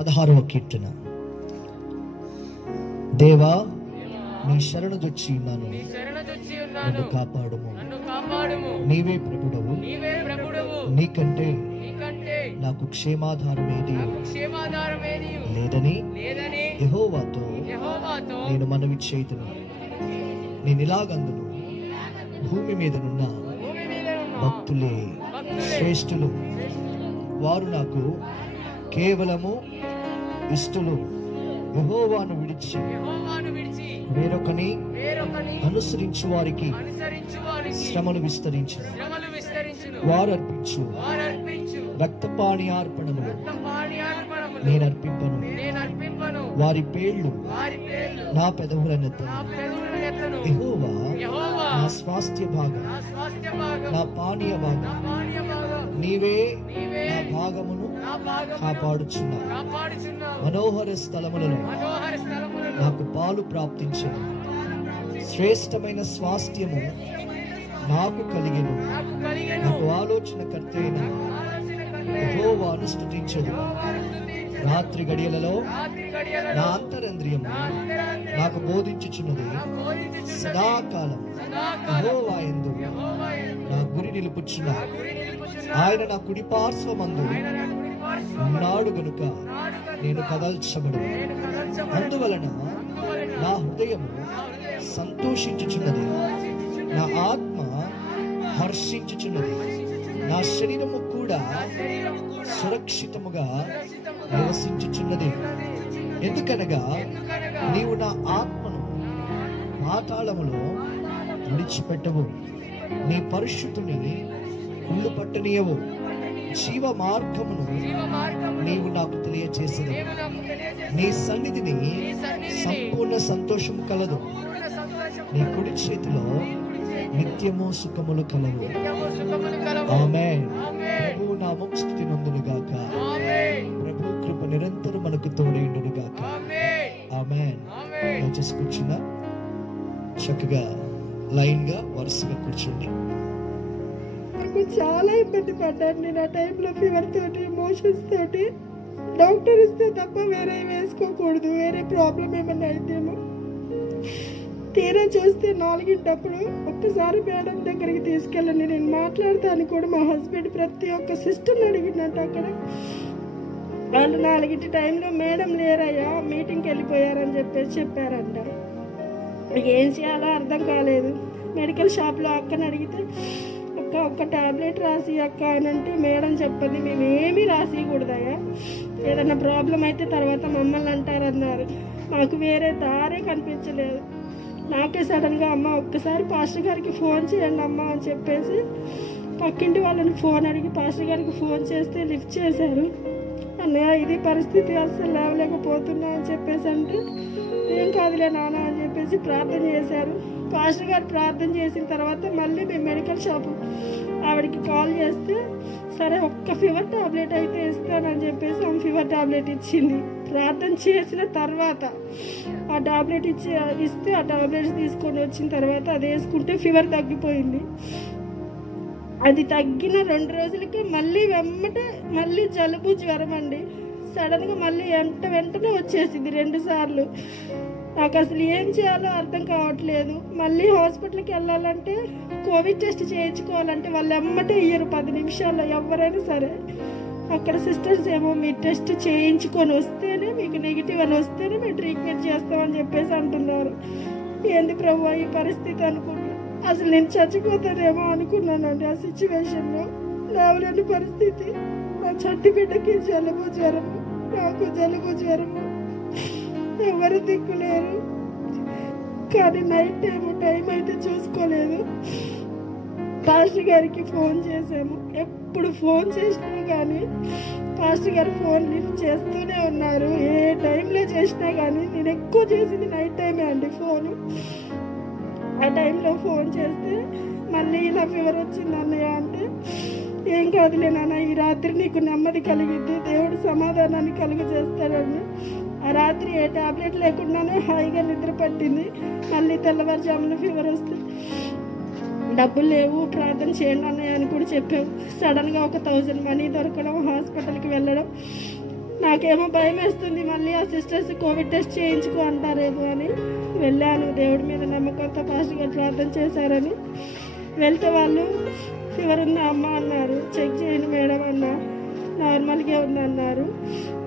16వ కీర్తన. దేవా నీ శరణుజొచ్చి ఉన్నాను, నన్ను కాపాడుము. నీవే ప్రభుడవు, నీకంటే నాకు క్షేమాధారమేది లేదని యెహోవాతో నేను మనవి చేయుదును. నేను ఇలాగందును, భూమి మీదనున్న భక్తులే శ్రేష్ఠులు, వారు నాకు కేవలము ఇష్టలు. యెహోవాను విడిచి వేరొకని అనుసరించు వారికి శ్రమలు విస్తరించును. వారు అర్పించు రక్తపాణి అర్పణములు నేను అర్పింపను. వారి పేర్లు నా పెదవులనెత్తను. యెహోవా నా స్వాస్థ్య భాగం, నా పానీయ భాగం. నీవే నా భాగమును కాపాడుచున్నావు. మనోహర స్థలములలో నాకు పాలు ప్రాప్తించను. శ్రేష్టమైన స్వాస్థ్యము నాకు కలిగెను. నాకు ఆలోచనకర్త అయిన యెహోవాను స్తుతించదు. రాత్రి గడియలలో నా అంతరంద్రియము నాకు బోధించుచున్నది. సదాకాలం యెహోవా యందు నా గురి నిలుపుచున్నాడు. ఆయన నా కుడి పార్శ్వమందు ఉన్నాడు గనుక నేను కదల్చబడు. అందువలన నా హృదయము సంతోషించుచున్నది, నా ఆత్మ హర్షించుచున్నది. నా శరీరము కూడా సురక్షితముగా నివసించుచున్నది. ఎందుకనగా నీవు నా ఆత్మను పాతాళములో విడిచిపెట్టవు, నీ పరిశుద్ధుని కుళ్ళు పట్టనీయవు. జీవ మార్గమును నీవు నాకు తెలియచేసెదవు. నీ సన్నిధిని సంపూర్ణ సంతోషము కలదు. నీ కుడి చేతిలో నిత్యము సుఖములు కలవు. ఆమేన్. ప్రభు నామం స్తుతి నందును గాక. ప్రభు కృప నిరంతరం మనకు తోడైండును గాక. ఆమేన్. దయచేసి కూర్చున్నా, చక్కగా లైన్ గా వరుసగా కూర్చోండి. నాకు చాలా ఇబ్బంది పడ్డాను నేను ఆ టైంలో. ఫీవర్ తోటి, మోషన్స్ తోటి. డాక్టర్ ఇస్తే తప్ప వేరే వేసుకోకూడదు, వేరే ప్రాబ్లం ఏమన్నా అయితేమో. తీరా చూస్తే 4 ఒక్కసారి మేడం దగ్గరికి తీసుకెళ్ళండి, నేను మాట్లాడతాను కూడా. మా హస్బెండ్ ప్రతి ఒక్క సిస్టర్ని అడిగినట్టు అక్కడ. వాళ్ళు 4 టైంలో మేడం లేరయ్యా, మీటింగ్కి వెళ్ళిపోయారని చెప్పారంట. ఏం చేయాలో అర్థం కాలేదు. మెడికల్ షాప్లో అక్కని అడిగితే ఒక్క టాబ్లెట్ రాసి అక్క అని అంటే మేడం చెప్పండి, మేము ఏమీ రాసియకూడదయ్యా, ఏదన్నా ప్రాబ్లం అయితే తర్వాత మమ్మల్ని అంటారన్నారు. మాకు వేరే దారే కనిపించలేదు. నాకే సడన్గా అమ్మ ఒక్కసారి పాస్టర్ గారికి ఫోన్ చేయండి అమ్మ అని చెప్పేసి పక్కింటి వాళ్ళని ఫోన్ అడిగి పాస్టర్ గారికి ఫోన్ చేస్తే లిఫ్ట్ చేశారు. అన్నయ్య ఇది పరిస్థితి, అస్సలు లేవలేకపోతున్నా అని చెప్పేసి అంటే ఏం కాదులే నాన్న అని చెప్పేసి ప్రార్థన చేశారు. పాస్టర్ గారు ప్రార్థన చేసిన తర్వాత మళ్ళీ మేము మెడికల్ షాపు ఆవిడకి కాల్ చేస్తే సరే ఒక్క ఫీవర్ టాబ్లెట్ అయితే ఇస్తానని చెప్పేసి ఆమె ఫీవర్ టాబ్లెట్ ఇచ్చింది. ప్రార్థన చేసిన తర్వాత ఆ టాబ్లెట్ ఇస్తే ఆ టాబ్లెట్స్ తీసుకొని వచ్చిన తర్వాత అది వేసుకుంటే ఫీవర్ తగ్గిపోయింది. అది తగ్గిన 2 రోజులకి మళ్ళీ వెంబటే మళ్ళీ జలుబు జ్వరం అండి. సడన్గా మళ్ళీ వెంటనే వచ్చేసింది 2 సార్లు. నాకు అసలు ఏం చేయాలో అర్థం కావట్లేదు. మళ్ళీ హాస్పిటల్కి వెళ్ళాలంటే కోవిడ్ టెస్ట్ చేయించుకోవాలంటే వాళ్ళు ఎమ్మటే ఇయ్యరు 10 నిమిషాల్లో ఎవరైనా సరే. అక్కడ సిస్టర్స్ ఏమో మీ టెస్ట్ చేయించుకొని వస్తేనే మీకు నెగిటివ్ అని వస్తేనే మేము ట్రీట్మెంట్ చేస్తామని చెప్పేసి అంటున్నారు. ఏంది ప్రభు ఈ పరిస్థితి అనుకున్నా. అసలు నేను చచ్చిపోతానేమో అనుకున్నానండి ఆ సిచ్యువేషన్లో. లేవలేని పరిస్థితి. నా చట్టి బిడ్డకి జలుబు జ్వరము, నాకు జలుబు జ్వరము, ఎవరు దిక్కులేరు. కానీ నైట్ టైం అయితే చూసుకోలేదు. పాస్టర్ గారికి ఫోన్ చేసాము. ఎప్పుడు ఫోన్ చేసినా కానీ పాస్టర్ గారు ఫోన్ లిఫ్ట్ చేస్తూనే ఉన్నారు. ఏ టైంలో చేసినా కానీ నేను ఎక్కువ చేసింది నైట్ టైమే అండి ఫోను. ఆ టైంలో ఫోన్ చేస్తే మళ్ళీ ఇలా ఫీవర్ వచ్చింది అన్నయ్య అంటే ఏం కాదులే నాన్న, ఈ రాత్రి నీకు నెమ్మది కలిగిద్ది, దేవుడు సమాధానాన్ని కలుగు చేస్తాడని. ఆ రాత్రి ఏ టాబ్లెట్ లేకుండానే హాయిగా నిద్ర పట్టింది. మళ్ళీ తెల్లవారుజామున ఫీవర్ వస్తే డబ్బులు లేవు ప్రార్థన చేయండి అన్నయ్య అని కూడా చెప్పాము. సడన్గా ఒక 1000 మనీ దొరకడం, హాస్పిటల్కి వెళ్ళడం, నాకేమో భయం వేస్తుంది, మళ్ళీ ఆ సిస్టర్స్ కోవిడ్ టెస్ట్ చేయించుకో అంటారేమో అని వెళ్ళాను. దేవుడి మీద నమ్మకంతో పాస్టర్ గారు ప్రార్థన చేశారని వెళ్తే వాళ్ళు ఫీవర్ ఉందా అమ్మ అన్నారు. చెక్ చేయండి మేడం అన్నా, నార్మల్గా ఉంది అన్నారు.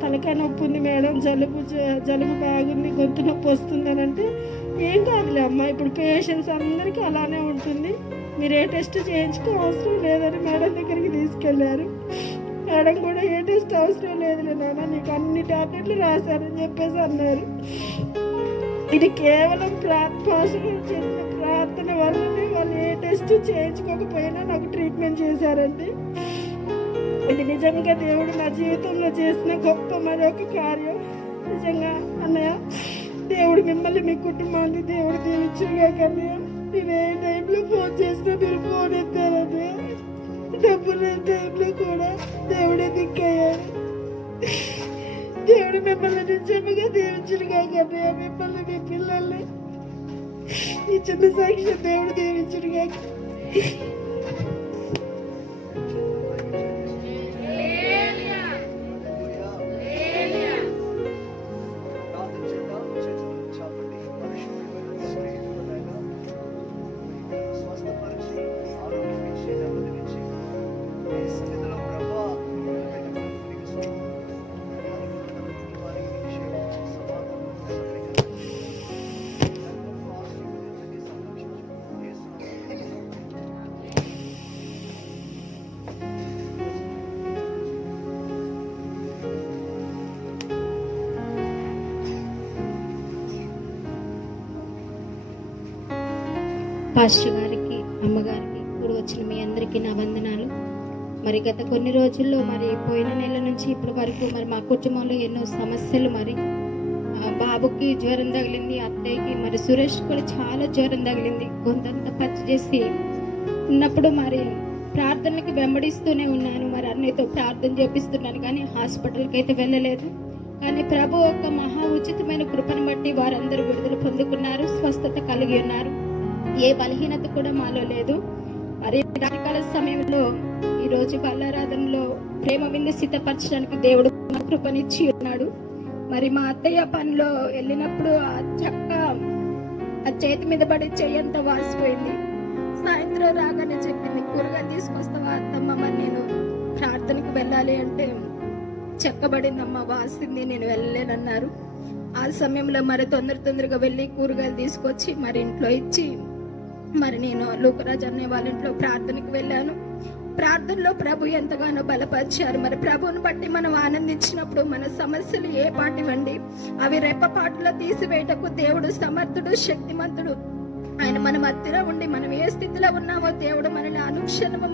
తలకాయ నొప్పి ఉంది మేడం, జలుబు బాగుంది, గొంతు నొప్పి వస్తుంది అని అంటే, ఏం కాదులే అమ్మ, ఇప్పుడు పేషెంట్స్ అందరికీ అలానే ఉంటుంది, మీరు ఏ టెస్ట్ చేయించుకో అవసరం లేదని మేడం దగ్గరికి తీసుకెళ్లారు. మేడం కూడా ఏ టెస్ట్ అవసరం లేదులే నాన్న, నీకు అన్ని టాబ్లెట్లు రాశారని చెప్పేసి అన్నారు. ఇది కేవలం పాస్టర్ చేసిన ప్రార్థన వల్లనే వాళ్ళు ఏ టెస్ట్ చేయించుకోకపోయినా నాకు ట్రీట్మెంట్ చేశారండి. ఇది నిజంగా దేవుడు నా జీవితంలో చేసిన గొప్ప మరొక కార్యం. నిజంగా అన్నయ్య, దేవుడు మిమ్మల్ని మీ కుటుంబాన్ని దేవుడు దీవించుగా కన్నయ్య. నేను ఏ టైంలో ఫోన్ చేసినా మీరు ఫోన్ ఎత్తారన్నయ్య. డబ్బులు లేని టైంలో కూడా దేవుడే దిక్కయ్యాడు. దేవుడు మిమ్మల్ని నిజంగా దీవించుగా కన్నయ్య. మిమ్మల్ని మీ పిల్లల్ని ఈ చిన్న సాక్షి దేవుడు దీవించుగా. పాస్టర్ గారికి, అమ్మగారికి, ఇప్పుడు వచ్చిన మీ అందరికీ నా వందనాలు. మరి గత కొన్ని రోజుల్లో, మరి పోయిన నెల నుంచి ఇప్పటి వరకు మరి మా కుటుంబంలో ఎన్నో సమస్యలు. మరి బాబుకి జ్వరం తగిలింది, అత్తయ్యకి, మరి సురేష్ కూడా చాలా జ్వరం తగిలింది, గొంతంతా పచ్చి చేసి ఉన్నప్పుడు మరి ప్రార్థనలకి వెంబడిస్తూనే ఉన్నాను. మరి అన్నయ్యతో ప్రార్థన చేపిస్తున్నాను, కానీ హాస్పిటల్కి అయితే వెళ్ళలేదు. కానీ ప్రభు ఒక మహా ఉచితమైన కృపను బట్టి వారందరూ విడుదల పొందుకున్నారు, స్వస్థత కలిగి ఉన్నారు. ఏ బలహీనత కూడా మాలో లేదు. మరి రాత్రికాల సమయంలో ఈరోజు బల్లారాధనలో ప్రేమ విందు సిద్ధపరచడానికి దేవుడు కృపనిచ్చి ఉన్నాడు. మరి మా అత్తయ్య పనిలో వెళ్ళినప్పుడు ఆ చక్క ఆ చేతి మీద పడి చెయ్యంతా వాసిపోయింది. సాయంత్రం రాగానే చెప్పింది, కూరగాయలు తీసుకొస్తావా అత్తమ్మ, మరి నేను ప్రార్థనకు వెళ్ళాలి అంటే, చెక్కబడిందమ్మ, వాసింది, నేను వెళ్ళలేనన్నారు. ఆ సమయంలో మరి తొందరగా వెళ్ళి కూరగాయలు తీసుకొచ్చి మరి ఇంట్లో ఇచ్చి, మరి నేను లూకరాజ్ అనే వాళ్ళ ఇంట్లో ప్రార్థనకు వెళ్ళాను. ప్రార్థనలో ప్రభు ఎంతగానో బలపరిచారు. మరి ప్రభువుని బట్టి మనం ఆనందించినప్పుడు మన సమస్యలు ఏ పాటివండి, అవి రెప్పపాటులో తీసివేయటకు దేవుడు సమర్థుడు, శక్తిమంతుడు. ఆయన మన మధ్యలో ఉండి మనం ఏ స్థితిలో ఉన్నామో దేవుడు మనల్ని అనుక్షణము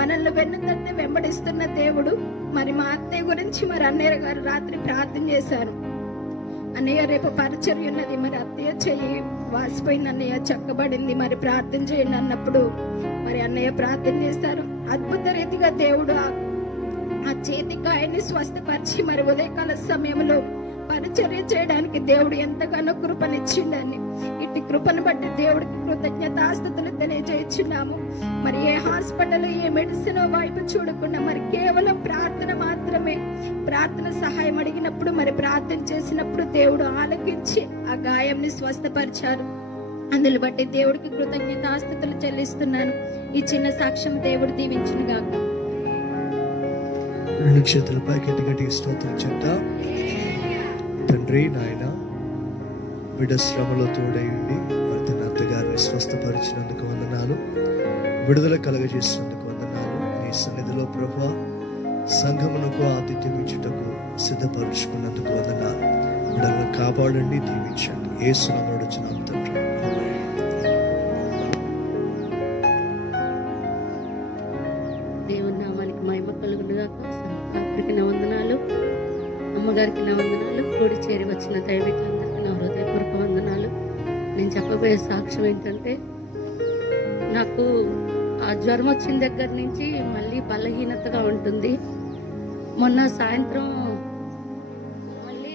మనల్ని వెన్నుతట్టి వెంబడిస్తున్న దేవుడు. మరి మా అత్తయ్య గురించి మరి అన్నయ్య గారు రాత్రి ప్రార్థన చేశారు. అన్నయ్య రేపు పరిచర్య ఉన్నది, మరి అత్తయ్య చెయ్యి వాసిపోయింది, అన్నయ్య చక్కబడింది, మరి ప్రార్థన చేయండి అన్నప్పుడు మరి అన్నయ్య ప్రార్థన చేస్తారు. అద్భుత రీతిగా దేవుడు ఆ చేతికాయని స్వస్థపరిచి మరి ఉదయకాల సమయంలో పరిచర్య చేయడానికి దేవుడు ఎంతగానో కృపనిచ్చిండని, ఇట్టి కృపను బట్టి దేవుడికి కృతజ్ఞతాస్తుతులు తెలియజేస్తున్నాము. మరి ఏ హాస్పిటల్, ఏ మెడిసిన్ వైపు చూడకుండా మరి కేవలం ప్రార్థన మాత్రమే, ప్రార్థన సహాయం అడిగినప్పుడు మరి ప్రార్థన చేసినప్పుడు దేవుడు ఆలకించి ఆ గాయంని స్వస్థపరిచారు. అందులో బట్టి దేవుడికి కృతజ్ఞతాస్తుతులు చెల్లిస్తున్నాను. ఈ చిన్న సాక్ష్యం దేవుడు దీవించును గాక. రెండు చేతుల పైకి గట్టి స్తోత్రం చెప్తా. తండ్రి, నాయన, బిడ్డ శ్రమలో తోడై ఉండి మరి తన అత్తగారిని స్వస్థపరిచినందుకు వందనాలు, విడుదల కలగజేసినందుకు వందనాలు. నీ సన్నిధిలో ప్రభువా సంఘమునకు ఆతిథ్యం ఇచ్చుటకు సిద్ధపరుచుకున్నందుకు వందనాలు. బిడ్డలను కాపాడండి, దీవించండి. యేసు నామములో అడుగుచున్నాము తండ్రి. దేవుని నామానికి మహిమ కలుగునుగాక. సంఘానికి నా వందనాలు, అమ్మగారికి నా వందనాలు, కూడి చేరి వచ్చిన దైవికులందరికీ నా హృదయపూర్వక వందనాలు. నేను చెప్పబోయే సాక్ష్యం ఏంటంటే, నాకు ఆ జ్వరం వచ్చిన దగ్గర నుంచి మళ్ళీ బలహీనతగా ఉంటుంది. మొన్న సాయంత్రం మళ్ళీ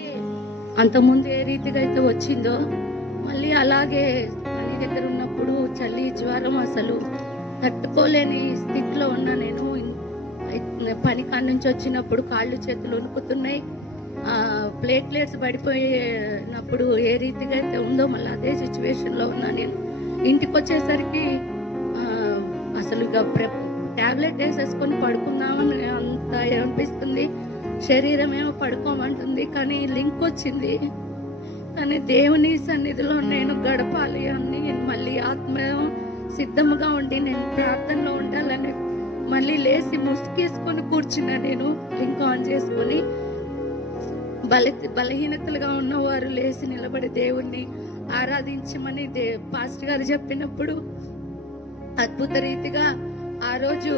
అంతకుముందు ఏ రీతిగా అయితే వచ్చిందో మళ్ళీ అలాగే పని దగ్గర ఉన్నప్పుడు చలి, జ్వరం, అసలు తట్టుకోలేని స్థితిలో ఉన్నా. నేను పని కాడ నుంచి వచ్చినప్పుడు కాళ్ళు చేతులు వణుకుతున్నాయి. ప్లేట్లెట్స్ పడిపోయినప్పుడు ఏ రీతిగా అయితే ఉందో మళ్ళీ అదే సిచ్యువేషన్లో ఉన్నా. నేను ఇంటికి వచ్చేసరికి అసలు ఇక ట్యాబ్లెట్ వేసేసుకొని పడుకుందామని అంత అనిపిస్తుంది. శరీరం ఏమో పడుకోమంటుంది, కానీ లింక్ వచ్చింది. కానీ దేవుని సన్నిధిలో నేను గడపాలి అని మళ్ళీ ఆత్మ సిద్ధముగా ఉండి నేను ప్రార్థనలో ఉండాలని మళ్ళీ లేచి ముసుకేసుకొని కూర్చున్నా. నేను లింక్ ఆన్ చేసుకొని బలహీనతలుగా ఉన్నవారు లేచి నిలబడి దేవుణ్ణి ఆరాధించమని పాస్టర్ గారు చెప్పినప్పుడు అద్భుత రీతిగా ఆ రోజు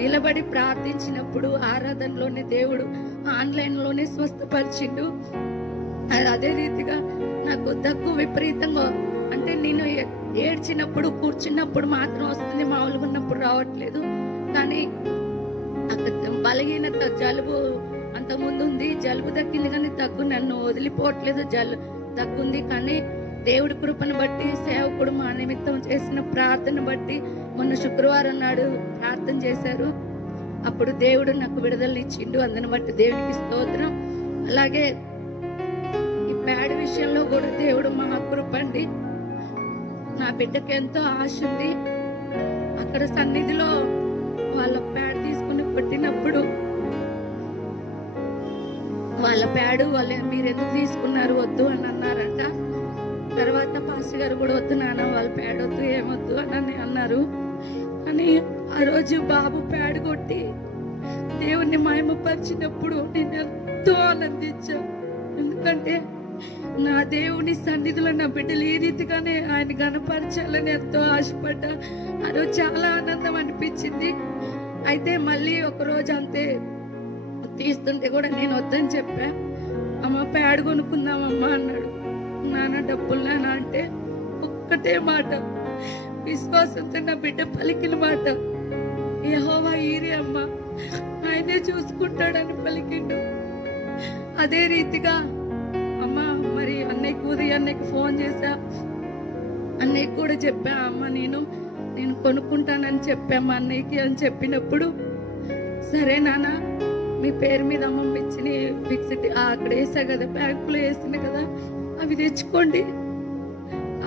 నిలబడి ప్రార్థించినప్పుడు ఆరాధనలోనే దేవుడు ఆన్లైన్లోనే స్వస్థపరిచిండు. అదే రీతిగా నాకు దగ్గు విపరీతంగా, అంటే నేను ఏడ్చినప్పుడు కూర్చున్నప్పుడు మాత్రం వస్తుంది, మామూలుగా ఉన్నప్పుడు రావట్లేదు. కానీ అక్కడ బలహీనత, జలుబు అంతకుముందు ఉంది, జలుబు దక్కింది కానీ దగ్గు నన్ను వదిలిపోవట్లేదు. దగ్గుంది. కానీ దేవుడి కృపను బట్టి సేవకుడు మా నిమిత్తం చేసిన ప్రార్థన బట్టి మొన్న శుక్రవారం నాడు ప్రార్థన చేశారు. అప్పుడు దేవుడు నాకు విడుదల ఇచ్చిండు. అందుని బట్టి దేవునికి స్తోత్రం. అలాగే ఈ ప్యాడ్ విషయంలో కూడా దేవుడు మహాకృప అండి. నా బిడ్డకి ఎంతో ఆశ ఉంది. అక్కడ సన్నిధిలో వాళ్ళ ప్యాడ్ తీసుకుని కొట్టినప్పుడు వాళ్ళ ప్యాడు మీరు ఎందుకు తీసుకున్నారు, వద్దు అని అన్నారంట. తర్వాత పాస్టర్ గారు కూడా వద్దు నాన్న, వాళ్ళ ప్యాడ్ వద్దు, ఏమొద్దు అని అన్నారు. కానీ ఆ రోజు బాబు ప్యాడ్ కొట్టి దేవుణ్ణి మహిమపరిచినప్పుడు నేను ఎంతో ఆనందించాను. ఎందుకంటే నా దేవుని సన్నిధిలో నా బిడ్డలు ఈ రీతిగానే ఆయన గణపరచాలని ఎంతో ఆశపడ్డా. ఆ రోజు చాలా ఆనందం అనిపించింది. అయితే మళ్ళీ ఒకరోజు అంతే తీస్తుంటే కూడా నేను వద్దని చెప్పా. అమ్మ ప్యాడ్ కొనుక్కుందామమ్మా అన్నాడు. నాన్న డబ్బులు నాన్న అంటే ఒక్కటే మాట, విశ్వాసంతో నా బిడ్డ పలికిన మాట, యెహోవా ఈరే అమ్మ, ఆయనే చూసుకుంటాడని పలికిండు. అదే రీతిగా అమ్మ మరి అన్నయ్యకి ఫోన్ చేశా, అన్నయ్యకి కూడా చెప్పా, అమ్మ నేను కొనుక్కుంటానని చెప్పామ్మా అన్నయ్యకి అని చెప్పినప్పుడు, సరే నాన్న మీ పేరు మీద అమ్మమ్మ ఇచ్చిన ఫిక్స్డ్ అక్కడ వేసా కదా, బ్యాంకులో వేసిన కదా, అవి తెచ్చుకోండి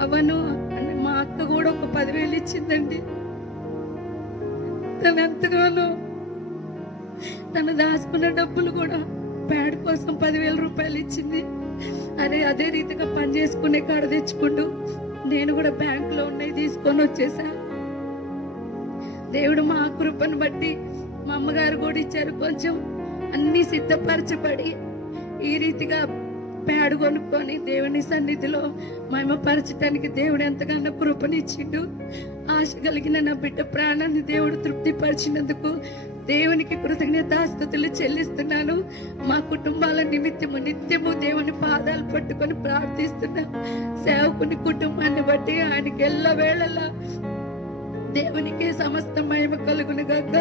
అవను అని మా అక్క కూడా ఒక 10,000 ఇచ్చిందండి. తను ఎంతగానో తను దాచుకున్న డబ్బులు కూడా ప్యాడ్ కోసం 10,000 రూపాయలు ఇచ్చింది. అదే రీతిగా పని చేసుకునే కాడ తెచ్చుకుంటూ నేను కూడా బ్యాంకులో ఉన్నాయి తీసుకొని వచ్చేసా. దేవుడు మా కృపను బట్టి మా అమ్మగారు కూడా ఇచ్చారు. కొంచెం అన్ని సిద్ధపరచబడి ఈ రీతిగా ప్యాడ్ కొనుక్కొని దేవుని సన్నిధిలో మహిమపరచడానికి దేవుడు ఎంతగానో కృపనిచ్చిండు. ఆశ కలిగిన నా బిడ్డ ప్రాణాన్ని దేవుడు తృప్తిపరిచినందుకు దేవునికి కృతజ్ఞతాస్తుతులు చెల్లిస్తున్నాను. మా కుటుంబాల నిత్యము దేవుని పాదాలు పట్టుకొని ప్రార్థిస్తున్నా. సేవకుని కుటుంబాన్ని బట్టి ఆయనకి ఎల్లవేళలా దేవునికి సమస్త మహిమ కలుగును గాక.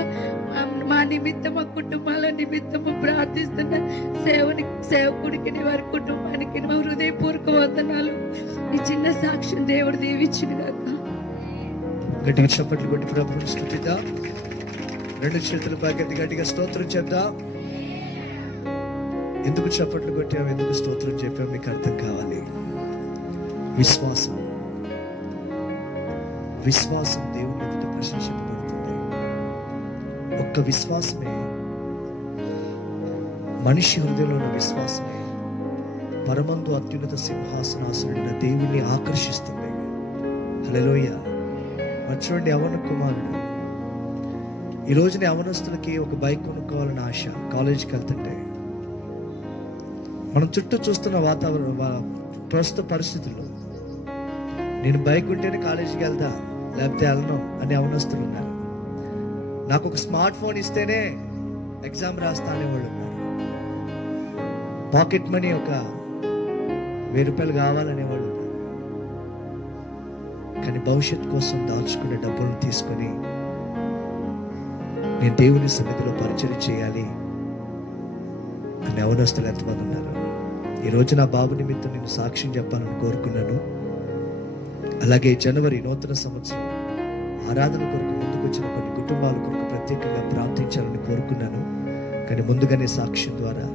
మా నిమిత్తం, మా కుటుంబాల నిమిత్తము ప్రార్థిస్తున్న సేవకుడికి వారి కుటుంబానికి మా హృదయపూర్వక వందనాలు. ఈ చిన్న సాక్ష్యం దేవుడు దీవించును గాక. గట్టిగా చప్పట్లు కొట్టి ప్రభువుని స్తుతిద్దాం. 2 చేతుల పైకెత్తి గట్టిగా స్తోత్రం చెప్దాం. ఎందుకు చప్పట్లు కొట్టాం, ఎందుకు స్తోత్రం చెప్పాం మీకు అర్థం కావాలి. విశ్వాసం దేవుని ఎదుట ప్రశంసింపబడుతుంది. ఒక్క విశ్వాసమే, మనిషి హృదయంలో ఉన్న విశ్వాసమే పరమందు అత్యున్నత సింహాసనాసనుడైన దేవుణ్ణి ఆకర్షిస్తుంది. హల్లెలూయా. చూడండి, యవ్వన కుమారుడు, ఈ రోజున యవ్వనస్తులకి ఒక బైక్ కొనుక్కోవాలని ఆశ. కాలేజీకి వెళ్తుంటే మనం చుట్టూ చూస్తున్న వాతావరణం, ప్రస్తుత పరిస్థితుల్లో నేను బైక్ ఉంటేనే కాలేజీకి వెళ్తా, లేకపోతే వెళ్ళను అని యవ్వనస్తులు ఉన్నారు. నాకు ఒక స్మార్ట్ ఫోన్ ఇస్తేనే ఎగ్జామ్ రాస్తా అనేవాళ్ళు ఉన్నారు. పాకెట్ మనీ ఒక 1000 రూపాయలు కావాలనేవాళ్ళు ఉన్నారు. కానీ భవిష్యత్ కోసం దాచుకునే డబ్బులను తీసుకొని నేను దేవుని సన్నిధిలో పరిచయం చేయాలి అని యవ్వనస్తులు ఎంతమంది ఉన్నారు. ఈరోజు నా బాబు నిమిత్తం నేను సాక్ష్యం చెప్పాలని కోరుకున్నాను. అలాగే జనవరి నూతన సంవత్సరం ఆరాధన కొరకు ముందుకు వచ్చిన కొన్ని కుటుంబాల కొరకు ప్రత్యేకంగా ప్రార్థించాలని కోరుకున్నాను. కానీ ముందుగానే సాక్ష్యం ద్వారా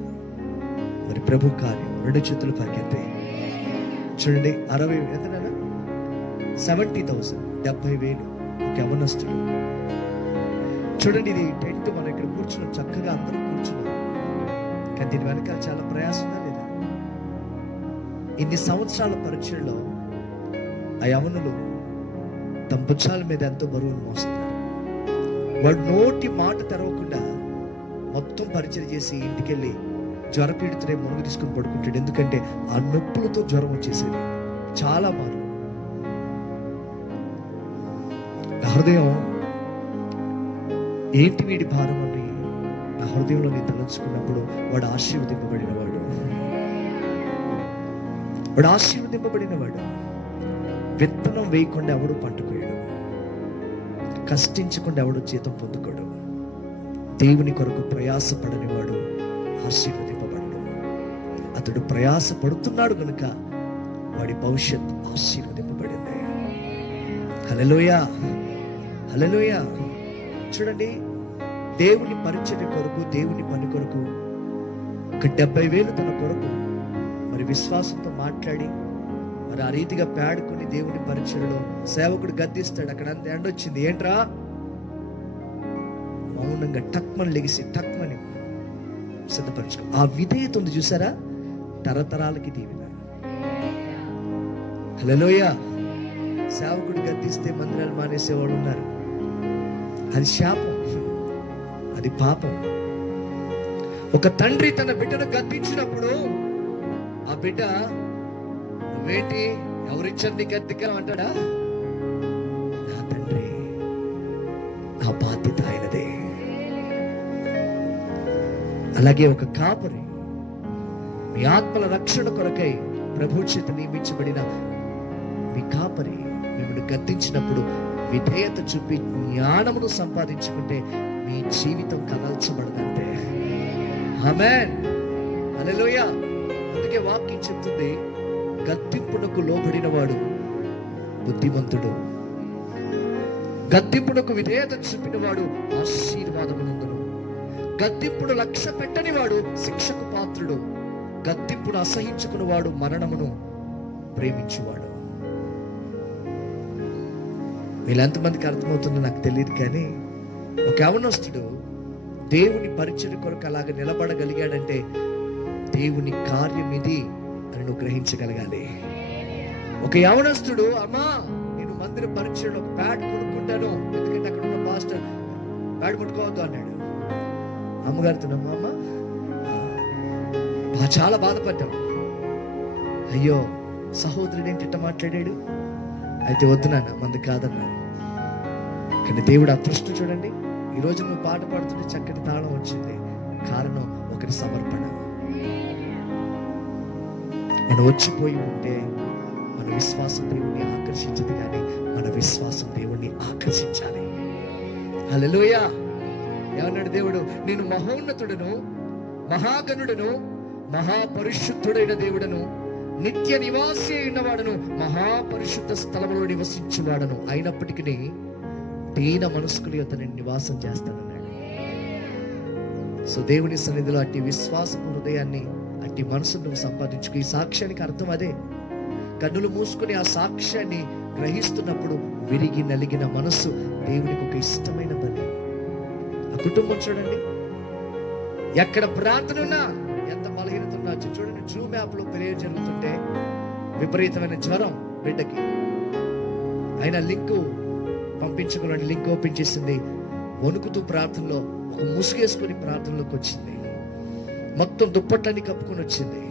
మరి ప్రభు కార్యం 2 చేతులు పైకెత్తే చూడండి. 60 ఎంతనా 70,000 70,000 ఒక యవనస్తుడు. చూడండి, ఇది టెంట్ మనం ఇక్కడ కూర్చున్నాం, చక్కగా అందరూ కూర్చున్నాం. కానీ దీని వెనకాల చాలా ప్రయాసం ఉందా లేదా? ఇన్ని సంవత్సరాల పరిచయలో ఆ యవనులు తమ భుజాల మీద ఎంతో బరువును మోస్తున్నారు. వాడు నోటి మాట తెరవకుండా మొత్తం పరిచయం చేసి ఇంటికెళ్ళి జ్వరపీడితనే మునుగు తీసుకుని పడుకుంటాడు. ఎందుకంటే ఆ నొప్పులతో జ్వరం వచ్చేసేది చాలా మార్లు. నా హృదయం ఏంటి వీడి భారం అని నా హృదయంలో నేను తలంచుకున్నప్పుడు వాడు ఆశీర్వదింపబడినవాడు. వాడు ఆశీర్వదింపబడినవాడు. విత్తనం వేయకుండా ఎవడు పంటకోయాడు, కష్టించకుండా ఎవడు జీతం పొందుకోడు. దేవుని కొరకు ప్రయాసపడని వాడు ఆశీర్వదింపబడడు. అతడు ప్రయాస పడుతున్నాడు గనుక వాడి భవిష్యత్ ఆశీర్వదింపబడింది. హల్లెలూయా, హల్లెలూయా. చూడండి, దేవుని పరిచర్య కొరకు, దేవుని పని కొరకు ఒక 70,000 తన కొరకు మరి విశ్వాసంతో మాట్లాడి మరి ఆ రీతిగా పేడుకుని దేవుని పరిచర్యలో సేవకుడు గద్దిస్తాడు. అక్కడ అంత ఎండ వచ్చింది, ఏంట్రా? మౌనంగా టక్మని లెగిసి టక్మని సిద్ధపరచుకో. ఆ విధేయత ఉంది చూసారా, తరతరాలకి దీవెన. హల్లెలూయా. సేవకుడు గద్దిస్తే మందిరాలు మానేసేవాళ్ళు ఉన్నారు. అది శాపం, అది పాపం. ఒక తండ్రి తన బిడ్డను గద్దించినప్పుడు ఆ బిడ్డ నువ్వేంటి, ఎవరిచ్చారు నీకు అధికారం అంటాడా? నా తండ్రి, నా బాధ్యత ఆయనదే. అలాగే ఒక కాపరి మీ ఆత్మల రక్షణ కొరకై ప్రభు చేత నియమించబడిన మీ కాపరి మిమ్మల్ని గద్దించినప్పుడు విధేయత చూపి జ్ఞానమును సంపాదించుకుంటే మీ జీవితం కదల్చబడదంటే. ఆమేన్, హల్లెలూయా. అందుకే వాక్యం చెప్తుంది, గద్దింపునకు లోబడిన వాడు బుద్ధిమంతుడు, గద్దింపునకు విధేయత చూపిన వాడు ఆశీర్వాదమునందును, గద్దింపును లక్ష్య పెట్టని వాడు శిక్షకు పాత్రుడు, గద్దింపును అసహించుకుని వాడు మరణమును ప్రేమించువాడు. వీళ్ళెంతమందికి అర్థమవుతుందో నాకు తెలియదు, కానీ ఒక యవనస్తుడు దేవుని పరిచర్య కొరకు అలాగ నిలబడగలిగాడంటే దేవుని కార్యం ఇది అని నువ్వు గ్రహించగలగాలి. ఒక యవనస్తుడు, అమ్మా నేను మందిర పరిచర్యలో ఒక ప్యాడ్ కొనుక్కుంటాను, ఎందుకంటే అక్కడ ఉన్న పాస్టర్ ప్యాడ్ ముట్టుకోవద్దు అన్నాడు. అమ్మగారితో, అమ్మ చాలా బాధపడ్డాం. అయ్యో సహోదరుడు ఏంటి ఇట్ట మాట్లాడాడు, అయితే వద్దు నాన్న మంది కాదన్నా. కానీ దేవుడు అదృష్టం చూడండి, ఈరోజు నువ్వు పాట పాడుతుంటే చక్కటి తాళం వచ్చింది. కారణం ఒకరి సమర్పణ. మనం వచ్చిపోయి ఉంటే మన విశ్వాసం దేవుణ్ణి ఆకర్షించదు, కానీ మన విశ్వాసం దేవుణ్ణి ఆకర్షించాలి. హల్లెలూయా. ఏమన్నాడు దేవుడు? నేను మహోన్నతుడను, మహాగణుడను, మహాపరిశుద్ధుడైన దేవుడను, నిత్య నివాసి అయిన వాడను, మహాపరిశుద్ధ స్థలములో నివసించువాడను, అయినప్పటికీ దీన మనస్కుల యొద్ద నేను నివాసం చేస్తానన్నాడు. సో దేవుని సన్నిధిలో అట్టి విశ్వాసపు హృదయాన్ని, అట్టి మనసును నువ్వు సంపాదించుకో. ఈ సాక్ష్యానికి అర్థం అదే. కన్నులు మూసుకుని ఆ సాక్ష్యాన్ని గ్రహిస్తున్నప్పుడు విరిగి నలిగిన మనస్సు దేవునికి ఒక ఇష్టమైన పని. ఆ కుటుంబం చూడండి, ఎక్కడ ప్రార్థన ఉన్నా ఎంత బలహీనత ఉన్నా చూడండి. జూమ్ యాప్ లో ప్రేయర్ జరుగుతుంటే విపరీతమైన జ్వరం బిడ్డకి, అయినా లింక్ పంపించుకున్నాడు. లింక్ ఓపెన్ చేసింది, వణుకుతూ ప్రార్థనలో ఒక ముసుగేసుకుని ప్రార్థనలోకి వచ్చింది. మొత్తం దుప్పట్లన్నీ కప్పుకొని వచ్చింది.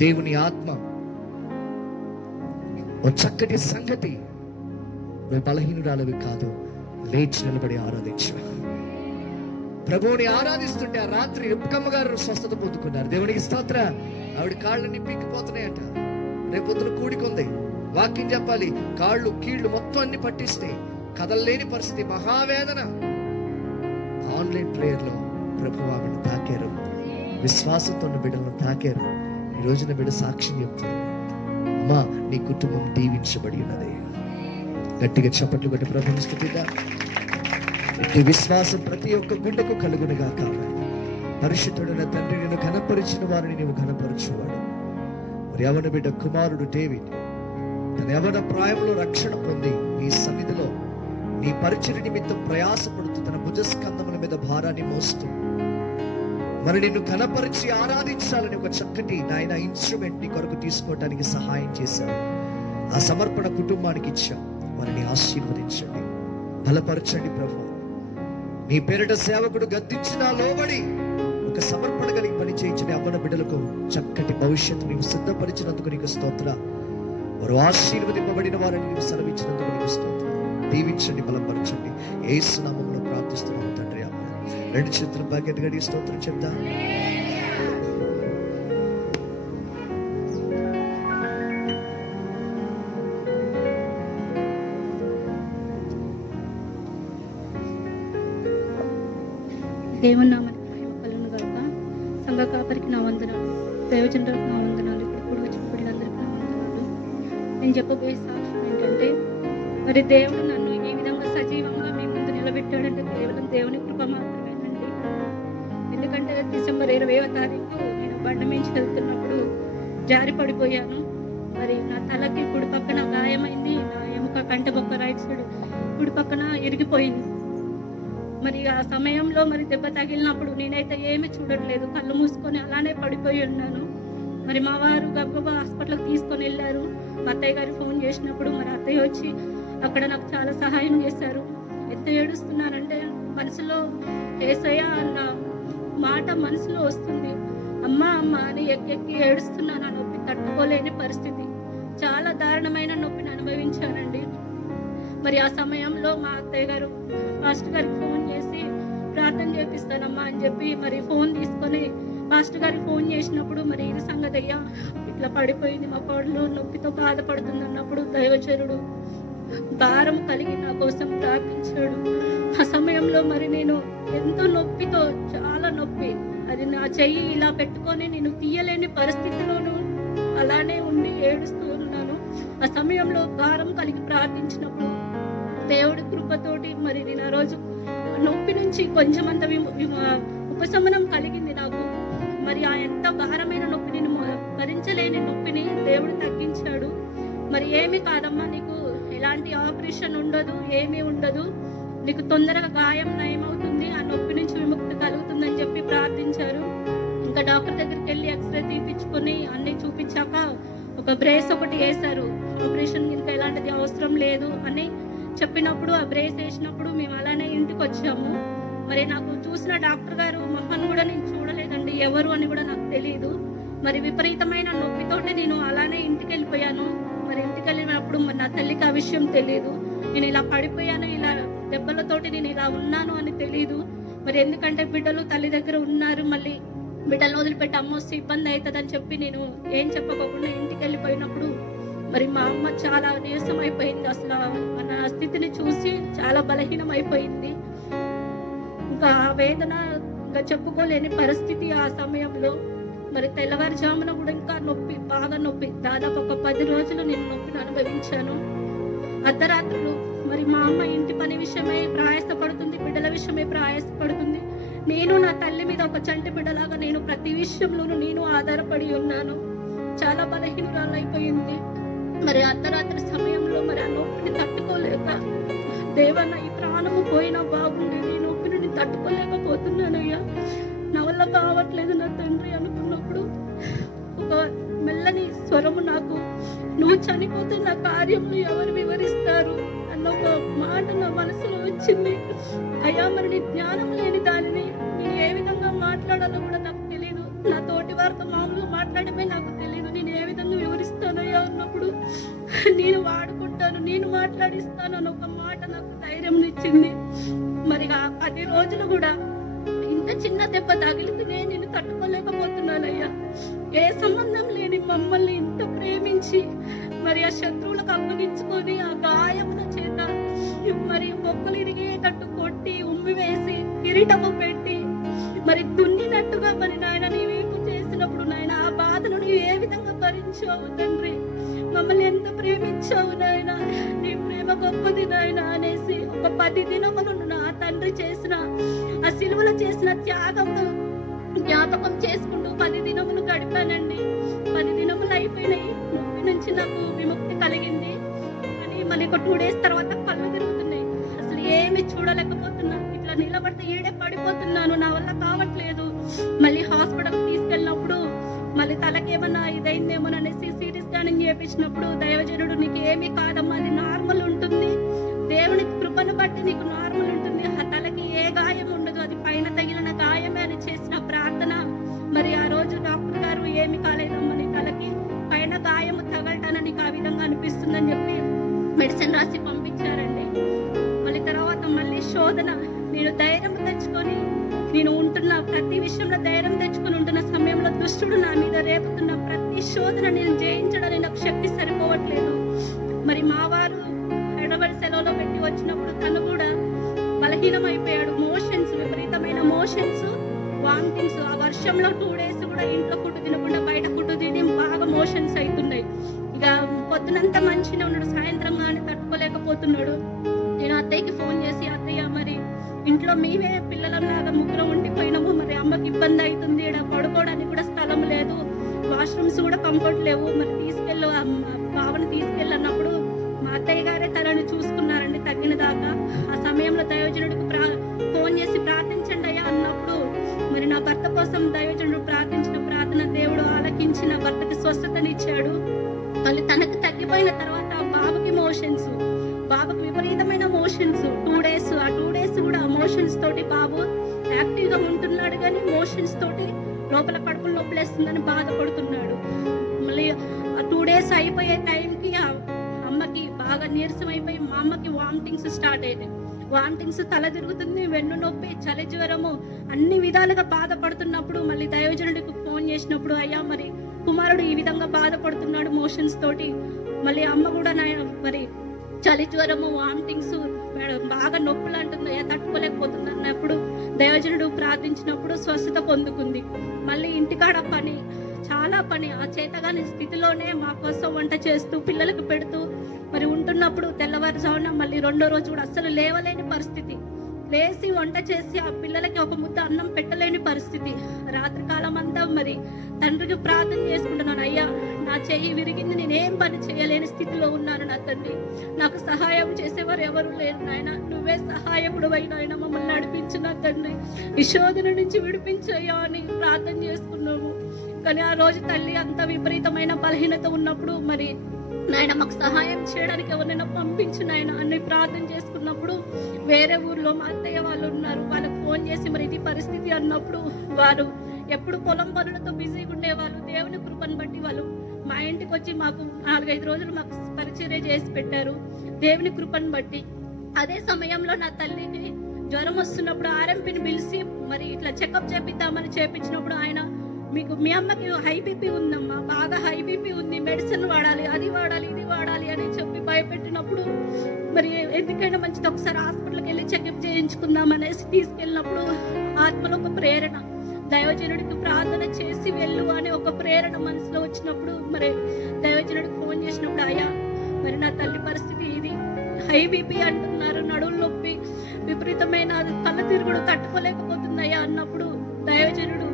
దేవుని ఆత్మ ఒక చక్కటి సంగతి, నువ్వు బలహీనురాలవి కాదు, లేచి నిలబడి ఆరాధించు. ప్రభువుని ఆరాధిస్తుంటే ఆ రాత్రి రిబ్కమ్మ గారు స్వస్థత పొందుకున్నారు. దేవునికి స్తోత్ర. ఆవిడ కాళ్ళని పీకిపోతున్నాయంట. రేపొద్దున కూడికొంది, వాక్యం చెప్పాలి, కాళ్ళు కీళ్లు మొత్తం అన్ని పట్టిస్తాయి, కదలలేని పరిస్థితి, మహావేదన. ఆన్లైన్ ప్రేయర్ లో ప్రభు ఆవిడని తాకారు, విశ్వాసంతో ఉన్న బిడ్డలను తాకారు. ఈ రోజున బిడ్డ సాక్ష్యం చెప్తుంది, అమ్మా నీ కుటుంబం దీవించబడి ఉన్నది. గట్టిగా చప్పట్లు కొట్టి ప్రభుని స్తుతిద్దాం. ఇట్టి విశ్వాసం ప్రతి ఒక్క గుండెకు కలుగునుగా కావాలి. పరిశుద్ధుడైన తండ్రి, నేను ఘనపరిచిన వారిని నీవు ఘనపరచువాడు. మరి యవన బిడ్డ కుమారుడు డేవిడ్ తన యవన ప్రాయంలో రక్షణ పొంది నీ సన్నిధిలో నీ పరిచర్య నిమిత్తం ప్రయాసపడుతూ తన భుజస్కంధముల మీద భారాన్ని మోస్తూ మరి నిన్ను ఘనపరిచి ఆరాధించాలని ఒక చక్కటి నాయన ఇన్స్ట్రుమెంట్ నీ కొరకు తీసుకోవడానికి సహాయం చేశావు. ఆ సమర్పణ కుటుంబానికి ఇచ్చావు. వారిని ఆశీర్వదించండి, బలపరచండి ప్రభు. నీ పేరిట సేవకుడు గద్దించినా లోబడి ఒక సమర్పణ కలిగి పని చేయించిన యవ్వన బిడ్డలకు చక్కటి భవిష్యత్తు నీవు సిద్ధపరిచినందుకు నీకు స్తోత్ర. వారు ఆశీర్వదింపబడిన వారిని నీవు సెలవిచ్చినందుకు నీకు స్తోత్ర. దీవించండి, బలపరచండి. యేసు నామములో ప్రార్థిస్తున్నాము తండ్రి, ఆమేన్. రెండు చేతుల బాగా గడి స్తోత్రం చెప్తా. దేవుని నామానికి మహిమ కలుగును గాక. సంఘ కాపరికి నా వందనాలు, దైవజనులకు నా వందనాలు, ఇప్పుడు వచ్చిన పిల్లలందరికీ నా వందనాలు. నేను చెప్పబోయే సాక్ష్యం ఏంటంటే, మరి దేవుడు నన్ను ఈ విధంగా సజీవంగా మీ ముందు నిలబెట్టాడంటే కేవలం దేవుని కృప మాత్రమేనండి. ఎందుకంటే డిసెంబర్ 20వ తారీఖు నేను బండి మించి వెళ్తున్నప్పుడు జారి పడిపోయాను. మరి నా తలకి కుడి పక్కన గాయమైంది, నా ఎముక కంటి పక్క రైట్ సైడ్ కుడి పక్కన ఇరిగిపోయింది. మరి ఆ సమయంలో మరి దెబ్బ తగిలినప్పుడు నేనైతే ఏమీ చూడట్లేదు, కళ్ళు మూసుకొని అలానే పడిపోయి ఉన్నాను. మరి మా వారు గబగబా హాస్పిటల్కి తీసుకొని వెళ్ళారు. మా అత్తయ్య గారికి ఫోన్ చేసినప్పుడు మరి అత్తయ్య వచ్చి అక్కడ నాకు చాలా సహాయం చేశారు. ఎంత ఏడుస్తున్నానంటే మనసులో యేసయ్య అన్న మాట మనసులో వస్తుంది. అమ్మ అమ్మ అని ఎక్కి ఏడుస్తున్నాను. ఆ నొప్పి తట్టుకోలేని పరిస్థితి, చాలా దారుణమైన నొప్పిని అనుభవించానండి. మరి ఆ సమయంలో మా అత్తయ్య గారు పాస్టర్ గారికి ఫోన్ చేసి ప్రార్థన చేపిస్తానమ్మా అని చెప్పి మరి ఫోన్ తీసుకొని పాస్టర్ గారికి ఫోన్ చేసినప్పుడు మరి ఇది సంగతి అయ్యా, ఇట్లా పడిపోయింది మా కోడలు నొప్పితో బాధపడుతుంది అన్నప్పుడు దైవచరుడు భారం కలిగి నా కోసం ప్రార్థించాడు. ఆ సమయంలో మరి నేను ఎంతో నొప్పితో, చాలా నొప్పి, అది నా చెయ్యి ఇలా పెట్టుకొని నేను తీయలేని పరిస్థితిలోనూ అలానే ఉండి ఏడుస్తూ ఉన్నాను. ఆ సమయంలో భారం కలిగి ప్రార్థించినప్పుడు దేవుడి కృపతోటి మరి నేను ఆ రోజు నొప్పి నుంచి కొంచెం అంత ఉపశమనం కలిగింది నాకు. మరి ఆ ఎంత భారమైన నొప్పి, నేను భరించలేని నొప్పిని దేవుడు తగ్గించాడు. మరి ఏమి కాదమ్మా, నీకు ఎలాంటి ఆపరేషన్ ఉండదు, ఏమీ ఉండదు, నీకు తొందరగా గాయం నయమవుతుంది, ఆ నొప్పి నుంచి విముక్తి కలుగుతుందని చెప్పి ప్రార్థించారు. ఇంకా డాక్టర్ దగ్గరికి వెళ్ళి ఎక్స్రే తీపించుకొని అన్ని చూపించాక ఒక బ్రేస్ ఒకటి వేశారు. ఆపరేషన్ ఇంకా ఎలాంటిది అవసరం లేదు అని చెప్పినప్పుడు ఆ బ్రేస్ వేసినప్పుడు మేము అలానే ఇంటికి వచ్చాము. మరి నాకు చూసిన డాక్టర్ గారు మొహన్ కూడా నేను చూడలేదండి, ఎవరు అని కూడా నాకు తెలియదు. మరి విపరీతమైన నొప్పితోటి నేను అలానే ఇంటికి వెళ్ళిపోయాను. మరి ఇంటికి వెళ్ళినప్పుడు మరి నా తల్లికి ఆ విషయం తెలియదు. నేను ఇలా పడిపోయాను, ఇలా దెబ్బలతోటి నేను ఇలా ఉన్నాను అని తెలియదు. మరి ఎందుకంటే బిడ్డలు తల్లి దగ్గర ఉన్నారు, మళ్ళీ బిడ్డలను వదిలిపెట్టి అమ్మ వస్తే ఇబ్బంది అవుతుందని చెప్పి నేను ఏం చెప్పకోకుండా ఇంటికి వెళ్ళిపోయినప్పుడు మరి మా అమ్మ చాలా నీరసం అయిపోయింది. అసలు మన స్థితిని చూసి చాలా బలహీనం అయిపోయింది. ఇంకా ఆ వేదన ఇంకా చెప్పుకోలేని పరిస్థితి ఆ సమయంలో. మరి తెల్లవారుజామున కూడా ఇంకా నొప్పి, బాగా నొప్పి, దాదాపు ఒక 10 రోజులు నేను నొప్పిని అనుభవించాను. అర్ధరాత్రులు మరి మా అమ్మ ఇంటి పని విషయమై ప్రయాసపడుతుంది, బిడ్డల విషయమై ప్రయాసపడుతుంది. నేను నా తల్లి మీద ఒక చంటి బిడ్డలాగా నేను ప్రతి విషయంలోనూ నేను ఆధారపడి ఉన్నాను. చాలా బలహీనురాలు అయిపోయింది. మరి అర్ధరాత్రి సమయంలో మరి ఆ నొప్పిని తట్టుకోలేక, దేవన్న ఈ ప్రాణము పోయినా బాగుండేది, ఈ నొప్పిని నేను తట్టుకోలేకపోతున్నానయ్యా, నా వల్ల కావట్లేదు నా తండ్రి అనుకున్నప్పుడు ఒక మెల్లని స్వరము నాకు, నువ్వు చనిపోతే నా కార్యములు ఎవరు వివరిస్తారు అన్న ఒక మాట నా మనసులో వచ్చింది. అయ్యా, మరి నీ జ్ఞానం లేని దానిని నేను ఏ విధంగా మాట్లాడాలో కూడా నాకు తెలియదు, నా తోటి వారితో మామూలుగా మాట్లాడమే నాకు తెలియదు, నేను ఏ విధంగా వివరిస్తానయ్యా అన్నప్పుడు నేను వాడుకుంటాను, నేను మాట్లాడిస్తాను అని ఒక మాట నాకు ధైర్యం ఇచ్చింది. మరి ఆ 10 రోజులు కూడా ఇంత చిన్న దెబ్బ తగిలితే నేను తట్టుకోలేకపోతున్నానయ్యా. ఏ సంబంధం లేని మమ్మల్ని ఇంత ప్రేమించి మరి ఆ శత్రువులకు అప్పగించుకొని ఆ గాయముల చేత మరి మొక్కలు ఇరిగేటట్టు కొట్టి ఉమ్మి వేసి కిరీటము పెట్టి మరి దున్నినట్టుగా మరి నాయన నీ వైపు చేసినప్పుడు నాయన ఆ బాధను నీవు ఏ విధంగా భరించావు తండ్రి, మమ్మల్ని ఎంత ప్రేమించావు నాయన. నీ ప్రేమ గొప్పది నాయన అనేసి ఒక 10 దినములు నా తండ్రి చేసిన ఆ సిలువలో చేసిన త్యాగంతో జ్ఞాపకం చేసుకుంటూ 10 దినములు గడిపానండి. 10 దినములు అయిపోయినాయి. నొప్పి నుంచి నాకు విముక్తి కలిగింది. అని మళ్ళీ ఒక 2 డేస్ తర్వాత కళ్ళు తిరుగుతున్నాయి. అసలు ఏమి చూడలేకపోతున్నా. ఇట్లా నిలబడితే ఈడే పడిపోతున్నాను. నా వల్ల కావట్లేదు. మళ్ళీ హాస్పిటల్ తీసుకెళ్ళినప్పుడు మళ్ళీ తలకేమన్నా ఇదైందేమో అనేసి సిటీ స్కానింగ్ చేయించినప్పుడు దైవజనుడు నీకు ఏమీ కాదమ్మా, అది నార్మల్ ఉంటుంది, దేవుని కృపను బట్టి నీకు నార్మల్ ఉంటుంది, ఆ తలకి ఏ గాయం ఉండదు, అది పైన తగిలిన గాయమే అని చేసిన ప్రార్థన. మరి ఆ రోజు డాక్టర్ గారు ఏమి కాలేదమ్మా, నీ తలకి పైన గాయము తగలటాన నీకు ఆ విధంగా అనిపిస్తుందని చెప్పి మెడిసిన్ రాసి పంపించారండి. మళ్ళీ తర్వాత మళ్ళీ శోధన. నేను ధైర్యం తెచ్చుకొని నేను ఉంటున్న ప్రతి విషయంలో ధైర్యం తెచ్చుకొని ఉంటున్న సమయంలో దుష్టుడు నా మీద రేపుతున్న ప్రతి శోధన నేను జయించడానికి నాకు శక్తి సరిపోవట్లేదు. మరి మా వారు హైదరాబాద్ సెలవులో పెట్టి వచ్చినప్పుడు తను కూడా బలహీనమైపోయాడు. మోషన్స్, విపరీతమైన మోషన్స్, వామిటింగ్స్. ఆ వర్షంలో 2 డేస్ కూడా ఇంట్లో ఫుడ్ తినకుండా బయట ఫుడ్ తిని బాగా మోషన్స్ అవుతున్నాయి. ఇక పొద్దునంతా మంచిగా ఉన్నాడు, సాయంత్రం కానీ తట్టుకోలేకపోతున్నాడు. నేను అత్తయ్యకి ఫోన్ చేసి, అత్తయ్య మరి ఇంట్లో మేమే పిల్లలంలాగా ముగ్గురం ఉండిపోయినాము, మరి అమ్మకి ఇబ్బంది అవుతుంది, ఇక్కడ పడుకోవడానికి కూడా స్థలం లేదు, వాష్రూమ్స్ కూడా కంఫర్ట్ లేవు, మరి తీసుకెళ్ళు బావని తీసుకెళ్ళన్నప్పుడు మా అత్తయ్య గారే తనని చూసుకున్నారండి తగ్గిన దాకా. ఆ సమయంలో దైవజనుడికి ఫోన్ చేసి ప్రార్థించండి అయ్యా అన్నప్పుడు మరి నా భర్త కోసం దైవజనుడు ప్రార్థించిన ప్రార్థన దేవుడు ఆలకించి నా భర్తకి స్వస్థతనిచ్చాడు. మళ్ళీ తనకు తగ్గిపోయిన తర్వాత బాబుకి మోషన్స్, బాబుకి విపరీతమైన మోషన్స్ 2 డేస్. ఆ 2 డేస్ కూడా మోషన్స్ తోటి బాబు యాక్టివ్ గా ఉంటున్నాడు, కానీ మోషన్స్ తోటి లోపల కడుపులు నొప్పులేస్తుందని బాధపడుతున్నాడు. మళ్ళీ ఆ 2 డేస్ అయిపోయే టైంకి అమ్మకి బాగా నీరసం అయిపోయి మా అమ్మకి వామిటింగ్స్ స్టార్ట్ అయినాయి. వామిటింగ్స్, తల తిరుగుతుంది, వెన్ను నొప్పి, చలి జ్వరము, అన్ని విధాలుగా బాధపడుతున్నప్పుడు మళ్ళీ దైవజనుడికి ఫోన్ చేసినప్పుడు, అయ్యా మరి కుమారుడు ఈ విధంగా బాధపడుతున్నాడు మోషన్స్ తోటి, మళ్ళీ అమ్మ కూడా మరి చలి జ్వరము, వామిటింగ్స్, బాగా నొప్పులు అంటుంది, తట్టుకోలేకపోతుంది అన్నప్పుడు దైవజనుడు ప్రార్థించినప్పుడు స్వస్థత పొందుకుంది. మళ్ళీ ఇంటికాడ పని, చాలా పని, ఆ చేతగాని స్థితిలోనే మా కోసం వంట చేస్తూ పిల్లలకు పెడుతూ మరి ఉంటున్నప్పుడు తెల్లవారుజామున మళ్ళీ 2వ రోజు కూడా అస్సలు లేవలేని పరిస్థితి. లేచి వంట చేసి ఆ పిల్లలకి ఒక ముద్ద అన్నం పెట్టలేని పరిస్థితి. రాత్రి కాలం అంతా మరి తండ్రికి ప్రార్థన చేసుకుంటున్నాను, అయ్యా నా చెయ్యి విరిగింది, నేనేం పని చేయలేని స్థితిలో ఉన్నాను నా తండ్రి, నాకు సహాయం చేసేవారు ఎవరు లేరు నాయన, నువ్వే సహాయకుడు అయినా మమ్మల్ని నడిపించు నా తండ్రి, ఈ శోధన నుంచి విడిపించయ్యా అని ప్రార్థన చేసుకున్నాము. కానీ ఆ రోజు తల్లి అంత విపరీతమైన బలహీనత ఉన్నప్పుడు మరి నాయన మాకు సహాయం చేయడానికి ఎవరైనా పంపించు నాయన అని ప్రార్థన చేసుకున్నప్పుడు వేరే ఊర్లో మా అత్తయ్య వాళ్ళు ఉన్నారు, వాళ్ళకి ఫోన్ చేసి మరి ఇది పరిస్థితి అన్నప్పుడు వారు ఎప్పుడు పొలం పనులతో బిజీగా ఉండేవాళ్ళు. దేవుని కృపను బట్టి వాళ్ళు మా ఇంటికి వచ్చి మాకు 4-5 రోజులు మాకు పరిచర్య చేసి పెట్టారు దేవుని కృపను బట్టి. అదే సమయంలో నా తల్లికి జ్వరం వస్తున్నప్పుడు ఆర్ఎంపీని పిలిచి మరి ఇట్లా చెకప్ చేపిద్దామని చేపించినప్పుడు ఆయన, మీకు మీ అమ్మకి హై బీపీ ఉందమ్మా, బాగా హై బీపీ ఉంది, మెడిసిన్ వాడాలి, అది వాడాలి, ఇది వాడాలి అని చెప్పి భయపెట్టినప్పుడు మరి ఎందుకైనా మంచిది ఒకసారి హాస్పిటల్కి వెళ్ళి చెకప్ చేయించుకుందాం అనేసి తీసుకెళ్ళినప్పుడు ఆత్మలో ఒక ప్రేరణ, దైవజనుడికి ప్రార్థన చేసి వెళ్ళు అనే ఒక ప్రేరణ మనసులో వచ్చినప్పుడు మరి దైవజనుడికి ఫోన్ చేసినప్పుడు, అయ్యా మరి నా తల్లి పరిస్థితి ఇది, హై బీపీ అంటున్నారు, నడుము నొప్పి, విపరీతమైన కళ్ళ తిరుగుడు, తట్టుకోలేకపోతుందయ్యా అన్నప్పుడు దైవజనుడు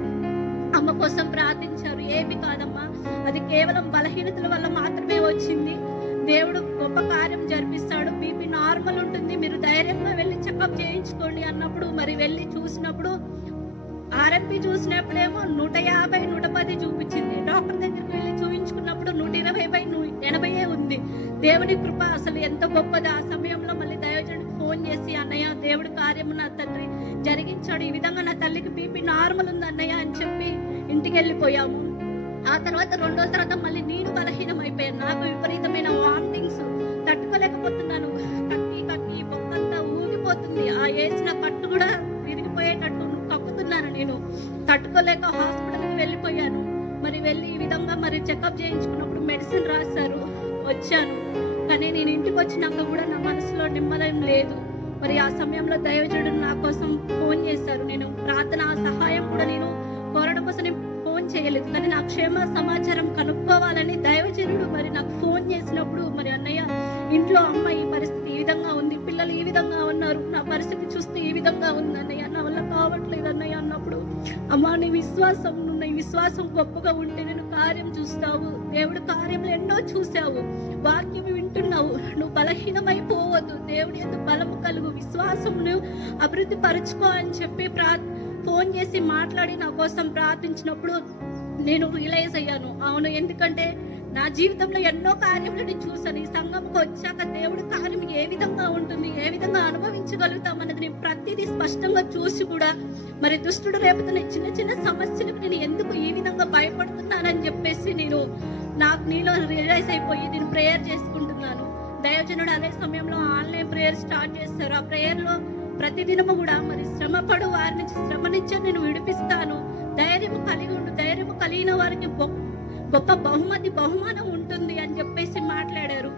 అమ్మ కోసం ప్రార్థించారు. ఏమి కాదమ్మా, అది కేవలం బలహీనతల వల్ల మాత్రమే వచ్చింది, దేవుడు గొప్ప కార్యం జరిపిస్తాడు, బీపీ నార్మల్ ఉంటుంది, మీరు ధైర్యంగా వెళ్ళి చెకప్ చేయించుకోండి అన్నప్పుడు మరి వెళ్ళి చూసినప్పుడు ఆర్ఎంపీ చూసినప్పుడేమో 150-110 చూపించింది. డాక్టర్ దగ్గరికి వెళ్ళి చూపించుకున్నప్పుడు 120/80 ఉంది. దేవుని కృప అసలు ఎంత గొప్పది. ఆ సమయంలో మళ్ళీ దైవజనుడికి ఫోన్ చేసి, అన్నయ్య దేవుడి కార్యము నా తండ్రి జరిగించాడు, ఈ విధంగా నా తల్లికి బీపీ నార్మల్ ఉంది అన్నయ్య అని చెప్పి ఇంటికి వెళ్ళిపోయాము. ఆ తర్వాత 2 రోజుల తర్వాత మళ్ళీ నేను బలహీనం అయిపోయాను. నాకు విపరీతమైన వామిటింగ్స్, తట్టుకోలేకపోతున్నాను, కక్కి బొక్కంతా ఊగిపోతుంది, ఆ వేసిన పట్టు కూడా విరిగిపోయేటట్టు కక్కుతున్నాను, నేను తట్టుకోలేక హాస్పిటల్కి వెళ్ళిపోయాను. మరి వెళ్ళి ఈ విధంగా మరి చెకప్ చేయించుకున్నప్పుడు మెడిసిన్ రాశారు, వచ్చాను. కానీ నేను ఇంటికి వచ్చినాక కూడా నా మనసులో నెమ్మదం లేదు. మరి ఆ సమయంలో దైవజనుడు నా కోసం ఫోన్ చేశారు. నేను ప్రార్థన సహాయం కూడా నేను కోరడం కోసం నేను ఫోన్ చేయలేదు. కానీ నా క్షేమ సమాచారం కనుక్కోవాలని దైవజనుడు మరి నాకు ఫోన్ చేసినప్పుడు, మరి అన్నయ్య ఇంట్లో అమ్మ ఈ పరిస్థితి ఈ విధంగా ఉంది, పిల్లలు ఈ విధంగా ఉన్నారు, నా పరిస్థితి చూస్తే ఈ విధంగా ఉంది అన్నయ్య, నా వల్ల కావట్లేదు అన్నయ్య అన్నప్పుడు, అమ్మ నీ విశ్వాసం గొప్పగా ఉంటే నేను కార్యం చూస్తావు, దేవుడు కార్యములు ఎన్నో చూసావు, వాక్యం వింటున్నావు, నువ్వు బలహీనమైపోవద్దు, దేవుడి యందు బలము కలుగు, విశ్వాసమును అభివృద్ధి పరుచుకో అని చెప్పి ఫోన్ చేసి మాట్లాడి నా కోసం ప్రార్థించినప్పుడు నేను రియలైజ్ అయ్యాను. అవును, ఎందుకంటే నా జీవితంలో ఎన్నో కార్యములు నేను చూసాను. ఈ సంఘంకు వచ్చాక దేవుడి కార్యం ఏ విధంగా ఉంటుంది, ఏ విధంగా అనుభవించగలుగుతాం అన్నది నేను ప్రతిదీ స్పష్టంగా చూసి కూడా మరి దుష్టుడు రేపుతున్న చిన్న చిన్న సమస్యలకు నేను ఎందుకు ఈ విధంగా భయపడుతున్నానని చెప్పేసి నీలో రియలైజ్ అయిపోయి నేను ప్రేయర్ చేసుకుంటున్నాను. దైవజనుడు అదే సమయంలో ఆన్లైన్ ప్రేయర్ స్టార్ట్ చేస్తారు. ఆ ప్రేయర్ లో ప్రతిదినము కూడా మరి శ్రమపడు వారి నుంచి శ్రమ నుంచి నేను విడిపిస్తాను, ధైర్యము కలిగి ఉండు, ధైర్యము కలిగిన వారికి గొప్ప బహుమానం ఉంటుంది అని చెప్పేసి మాట్లాడారు.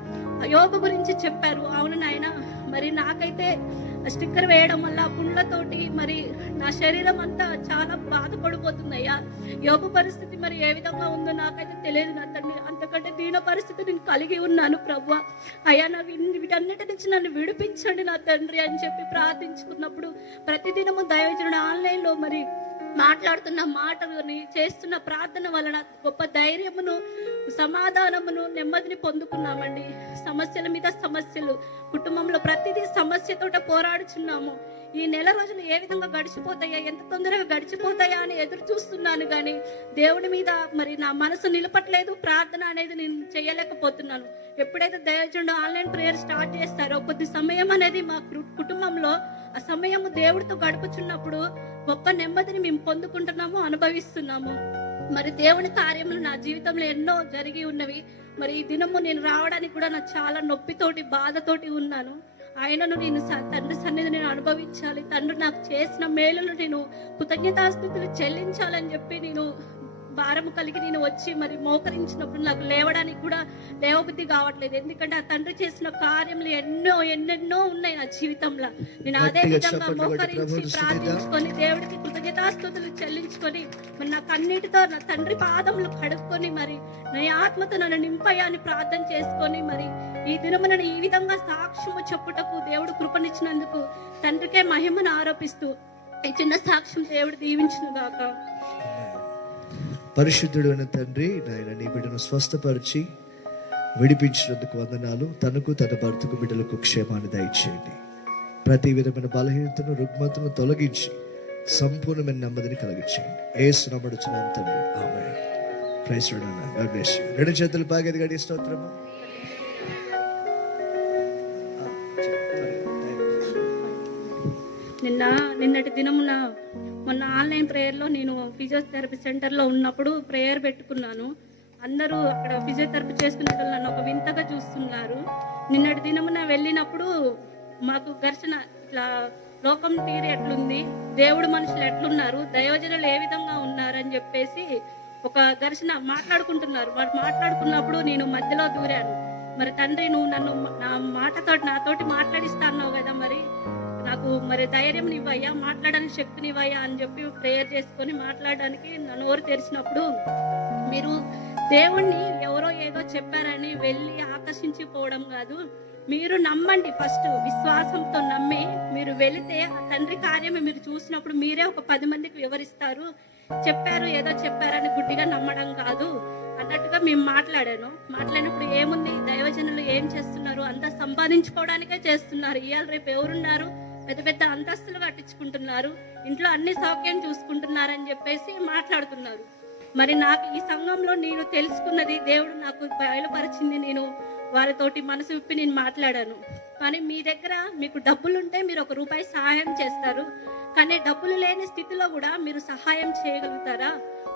యోబు గురించి చెప్పారు. అవును నాయన, మరి నాకైతే స్టిక్కర్ వేయడం వల్ల పుండ్లతోటి మరి నా శరీరం అంతా చాలా బాధపడిపోతుందయ్యా. యోబు పరిస్థితి మరి ఏ విధంగా ఉందో నాకైతే తెలియదు నా తండ్రి, అంతకంటే దీన పరిస్థితి నేను కలిగి ఉన్నాను ప్రభువా, అయ్యా నాకు వీటన్నిటి నుంచి నన్ను విడిపించండి నా తండ్రి అని చెప్పి ప్రార్థించుకున్నప్పుడు ప్రతిదినము దైవజనుడు ఆన్లైన్లో మరి మాట్లాడుతున్న మాటలని చేస్తున్న ప్రార్థన వలన గొప్ప ధైర్యమును, సమాధానమును, నెమ్మదిని పొందుకున్నామండి. సమస్యల మీద సమస్యలు, కుటుంబంలో ప్రతిదీ సమస్యతోట పోరాడుచున్నాము. ఈ నెల రోజులు ఏ విధంగా గడిచిపోతాయా, ఎంత తొందరగా గడిచిపోతాయా అని ఎదురు చూస్తున్నాను, కానీ దేవుడి మీద మరి నా మనసు నిలపట్లేదు, ప్రార్థన అనేది నేను చేయలేకపోతున్నాను. ఎప్పుడైతే దైవజనుడు ఆన్లైన్ ప్రేయర్ స్టార్ట్ చేస్తారో కొద్ది సమయం అనేది మా కుటుంబంలో ఆ సమయము దేవుడితో గడుపుచున్నప్పుడు గొప్ప నెమ్మదిని మేము పొందుకుంటున్నాము, అనుభవిస్తున్నాము. మరి దేవుని కార్యములు నా జీవితంలో ఎన్నో జరిగి ఉన్నవి. మరి ఈ దినము నేను రావడానికి కూడా నాకు చాలా నొప్పితోటి బాధతోటి ఉన్నాను. ఆయనను నేను తండ్రి సన్నిధి నేను అనుభవించాలి, తండ్రి నాకు చేసిన మేలులు నేను కృతజ్ఞతాస్తుతులు చెల్లించాలని చెప్పి నేను భారము కలిగి నేను వచ్చి మరి మోకరించినప్పుడు నాకు లేవడానికి కూడా లేవబుద్ధి కావట్లేదు. ఎందుకంటే ఆ తండ్రి చేసిన కార్యములు ఎన్నెన్నో ఉన్నాయి నా జీవితంలో. నేను అదే విధంగా మోకరించి ప్రార్థించుకొని దేవుడికి కృతజ్ఞతాస్తుతులు చెల్లించుకొని మరి నాకు అన్నిటితో నా తండ్రి పాదములు కడుక్కొని మరి నా ఆత్మతో నన్ను నింపయ్యా అని ప్రార్థన చేసుకొని మరి ఈ దినము నన్ను ఈ విధంగా సాక్ష్యము చెప్పుటకు దేవుడు కృపనిచ్చినందుకు తండ్రికే మహిమను ఆరోపిస్తూ ఈ చిన్న సాక్ష్యం దేవుడు దీవించును గాక. పరిశుద్ధుడు అయిన తండ్రి, నాయన నీ బిడ్డను స్వస్థపరిచి విడిపించినందుకు వందనాలు. తనకు తన భర్తకు బిడ్డలకు క్షేమాన్ని దయచేయండి. ప్రతి విధమైన బలహీనతను, రుగ్మతను తొలగించి సంపూర్ణమైన నెమ్మదిని కలిగించండి. యేసు నామమున అడుగుచున్నాను తండ్రి, ఆమేన్. Praise the Lord. God bless you. రెండు చేతులు పాగేది గడి స్తోత్రము. నిన్నటి దినమున మొన్న ఆన్లైన్ ప్రేయర్లో నేను ఫిజియోథెరపీ సెంటర్లో ఉన్నప్పుడు ప్రేయర్ పెట్టుకున్నాను. అందరూ అక్కడ ఫిజియోథెరపీ చేసుకునే వాళ్ళు నన్ను ఒక వింతగా చూస్తున్నారు. నిన్నటి దినమున వెళ్ళినప్పుడు మాకు ఘర్షణ, ఇట్లా లోకం తీరు ఎట్లుంది, దేవుడు మనుషులు ఎట్లున్నారు, దైవజనులు ఏ విధంగా ఉన్నారని చెప్పేసి ఒక ఘర్షణ మాట్లాడుకుంటున్నారు. వాడు మాట్లాడుకున్నప్పుడు నేను మధ్యలో దూరాను. మరి తండ్రి, నువ్వు నన్ను నా నాతోటి మాట్లాడిస్తా అన్నావు కదా, మరి నాకు మరి ధైర్యం ఇవ్వయ్యా, మాట్లాడడానికి శక్తిని ఇవ్వయ్యా అని చెప్పి ప్రేయర్ చేసుకొని మాట్లాడడానికి నా నోరు తెరిచినప్పుడు, మీరు దేవుణ్ణి ఎవరో ఏదో చెప్పారని వెళ్ళి ఆకర్షించిపోవడం కాదు, మీరు నమ్మండి. ఫస్ట్ విశ్వాసంతో నమ్మి మీరు వెళితే ఆ తండ్రి కార్యమే మీరు చూసినప్పుడు మీరే ఒక 10 మందికి వివరిస్తారు. ఏదో చెప్పారని గుడ్డిగా నమ్మడం కాదు అన్నట్టుగా మేము మాట్లాడినప్పుడు ఏముంది, దైవజనులు ఏం చేస్తున్నారు, అంతా సంపాదించుకోవడానికే చేస్తున్నారు. ఇవాళ రేపు ఎవరున్నారు, పెద్ద పెద్ద అంతస్తులు కట్టించుకుంటున్నారు, ఇంట్లో అన్ని సౌఖ్యం చూసుకుంటున్నారని చెప్పేసి మాట్లాడుతున్నారు. మరి నాకు ఈ సంఘంలో నేను తెలుసుకున్నది, దేవుడు నాకు బయలుపరిచింది, నేను వారితోటి మనసు విప్పి నేను మాట్లాడాను. కానీ మీ దగ్గర మీకు డబ్బులుంటే మీరు ₹1 సహాయం చేస్తారు, కానీ డబ్బులు లేని స్థితిలో కూడా మీరు సహాయం చేయగలుగుతారా?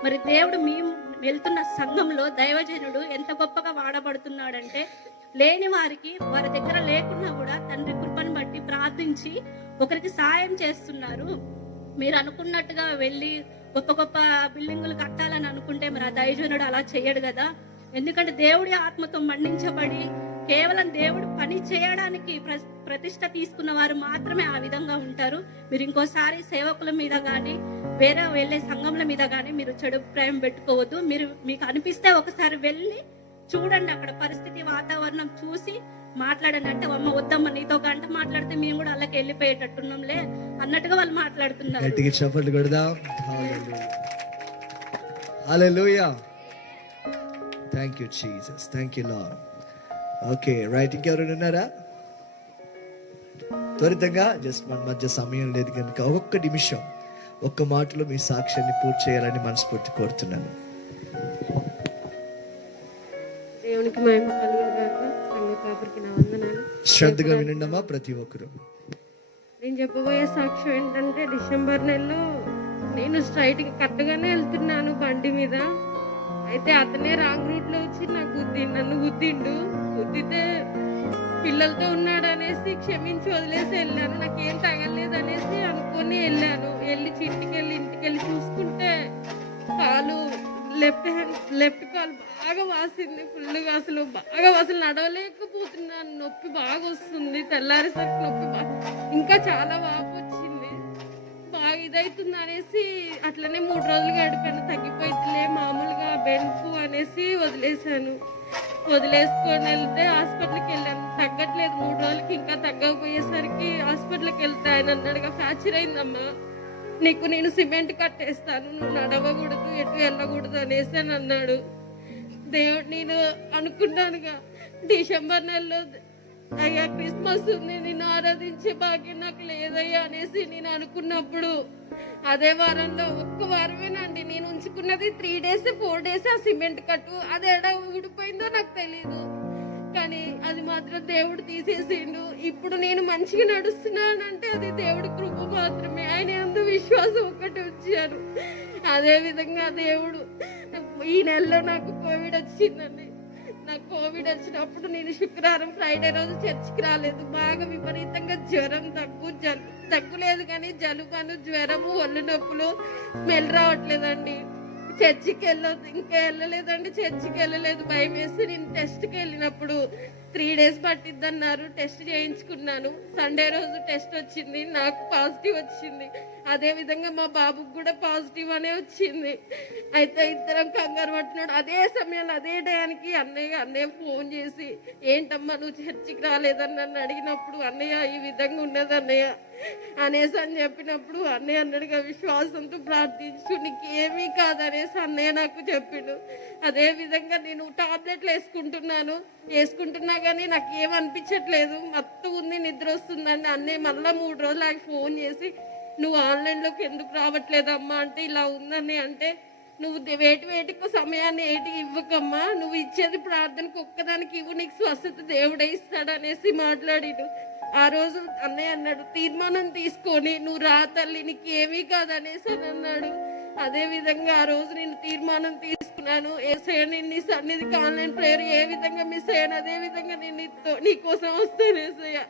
మరి దేవుడు మేము వెళ్తున్న సంఘంలో దైవజనుడు ఎంత గొప్పగా వాడబడుతున్నాడంటే, లేని వారికి వారి దగ్గర లేకున్నా కూడా తండ్రి కృపను బట్టి ప్రార్థించి ఒకరికి సాయం చేస్తున్నారు. మీరు అనుకున్నట్టుగా వెళ్ళి గొప్ప బిల్డింగులు కట్టాలని అనుకుంటే మరి ఆ దైవజనుడు అలా చేయడు కదా. ఎందుకంటే దేవుడి ఆత్మతో మండించబడి కేవలం దేవుడు పని చేయడానికి ప్రతిష్ట తీసుకున్న వారు మాత్రమే ఆ విధంగా ఉంటారు. మీరు ఇంకోసారి సేవకుల మీద కానీ వేరే వెళ్ళే సంఘముల మీద కానీ మీరు చెడు అభిప్రాయం పెట్టుకోవద్దు. మీకు అనిపిస్తే ఒకసారి వెళ్ళి చూడండి, అక్కడ పరిస్థితి వాతావరణం చూసి మాట్లాడండి. అంటే అమ్మ వద్దమ్మ నీతో గంట మాట్లాడితే మేము కూడా అలాగే వెళ్ళిపోయేటట్టున్నాంలే అన్నట్టుగా వాళ్ళు మాట్లాడుతున్నారు. గట్టిగా చప్పట్లు కొడదాం. హల్లెలూయా. Thank you Jesus, thank you Lord. Okay right, ఇంకెవరైనా ఉన్నారా? త్వరితంగా, జస్ట్ మన మధ్య సమయం లేదు కనుక ఒక్క నిమిషం ఒక్క మాటలో మీ సాక్ష్యాన్ని పూర్తి చేయాలని మనస్ఫూర్తి కోరుతున్నాను. దేవునికి మహిమ కలుగుగాక. సంఘ కాపురికి నా వందనాలు. శ్రద్ధగా వినండమ్మా ప్రతి ఒక్కరు. నేను చెప్పబోయే సాక్ష్యం ఏంటంటే, డిసెంబర్ నెలలో నేను స్ట్రైట్ గా కరెక్ట్గానే వెళ్తున్నాను బండి మీద. అయితే అతనే రాంగ్ రూట్ లో వచ్చి నన్ను గుద్దితే పిల్లలతో ఉన్నాడు అనేసి క్షమించి వదిలేసి వెళ్ళాను. నాకేం తగలేదు అనేసి అనుకొని వెళ్ళాను. ఇంటికెళ్ళి చూసుకుంటే కాలు లెఫ్ట్ కాలు బాగా వాసింది ఫుల్గా. అసలు నడవలేకపోతున్నాను. నొప్పి బాగా వస్తుంది. తెల్లారేసరికి నొప్పి ఇంకా చాలా వాపు వచ్చింది. బాగా ఇదవుతుంది అనేసి అట్లనే 3 రోజులు గడిపాను. తగ్గిపోయిద్దిలే మామూలుగా బెంపు అనేసి వదిలేసుకొని వెళ్తే హాస్పిటల్కి వెళ్ళాను. తగ్గట్లేదు. 3 రోజులకి ఇంకా తగ్గకపోయేసరికి హాస్పిటల్కి వెళ్తే ఆయన అన్నాడుగా, ఫ్రాక్చర్ అయిందమ్మా, నీకు నేను సిమెంట్ కట్టేస్తాను, నువ్వు నడవకూడదు, ఎటు వెళ్ళకూడదు అనేసి అని అన్నాడు. దేవుడు, నేను అనుకున్నానుగా డిసెంబర్ నెలలో అయ్యా క్రిస్మస్ ఉంది, నిన్ను ఆరాధించే భాగ్యం నాకు లేదయ్యా అనేసి నేను అనుకున్నప్పుడు అదే వారంలో ఒక్క వారమేనండి నేను ఉంచుకున్నది. 3 days 4 days ఆ సిమెంట్ కట్టు అది ఎడ ఊడిపోయిందో నాకు తెలీదు, కానీ అది మాత్రం దేవుడు తీసేసిండు. ఇప్పుడు నేను మంచిగా నడుస్తున్నానంటే అది దేవుడి కృప మాత్రమే. ఆయన యందు విశ్వాసం ఒక్కటి ఉంచాను. అదే విధంగా దేవుడు ఈ నెలలో నాకు కోవిడ్ వచ్చిందండి. నాకు కోవిడ్ వచ్చినప్పుడు నేను శుక్రవారం ఫ్రైడే రోజు చర్చికి రాలేదు. బాగా విపరీతంగా జ్వరం, దగ్గు లేదు కానీ జలుబు, జ్వరము, ఒళ్ళు నొప్పులు, స్మెల్ రావట్లేదండి. చర్చికి వెళ్ళలేదండి. చర్చికి వెళ్ళలేదు, భయం వేసి నేను టెస్ట్కి వెళ్ళినప్పుడు 3 days పట్టిద్ది అన్నారు. టెస్ట్ చేయించుకున్నాను. సండే రోజు టెస్ట్ వచ్చింది, నాకు పాజిటివ్ వచ్చింది. అదే విధంగా మా బాబుకి కూడా పాజిటివ్ అనే వచ్చింది. అయితే ఇద్దరం కంగారు పట్టినాడు. అదే సమయంలో అదే టయానికి అన్నయ్య ఫోన్ చేసి, ఏంటమ్మా నువ్వు చర్చికి రాలేదని నన్ను అడిగినప్పుడు, అన్నయ్య ఈ విధంగా ఉన్నది అన్నయ్య అనేసి అని చెప్పినప్పుడు అన్నయ్య అన్నట్టుగా విశ్వాసంతో ప్రార్థించు, నీకు ఏమీ కాదనేసి అన్నయ్య నాకు చెప్పిండు. అదే విధంగా నేను టాబ్లెట్లు వేసుకుంటున్నా కానీ నాకు ఏమనిపించట్లేదు, మత్తు ఉంది, నిద్ర వస్తుందండి. అన్నయ్య మళ్ళీ 3 రోజులు నాకు ఫోన్ చేసి, నువ్వు ఆన్లైన్లోకి ఎందుకు రావట్లేదమ్మా అంటే, ఇలా ఉందని అంటే, నువ్వు వేటికి సమయాన్ని ఏటికి ఇవ్వకమ్మా, నువ్వు ఇచ్చేది ప్రార్థనకు ఒక్కదానికి ఇవ్వు, నీకు స్వస్థత దేవుడే ఇస్తాడు అనేసి మాట్లాడిడు. ఆ రోజు అన్నయ్య అన్నాడు, తీర్మానం తీసుకొని నువ్వు రా తల్లి, నీకు ఏమీ కాదనేసి అని అన్నాడు. అదే విధంగా ఆ రోజు నేను తీర్మానం తీసుకున్నాను. ఏసయ్య, నేను నీ సన్నిధికి ఆన్లైన్ ప్రేయర్ ఏ విధంగా మిస్ అయ్యాను, అదే విధంగా నేను నీ కోసం వస్తాను ఏసయ్య.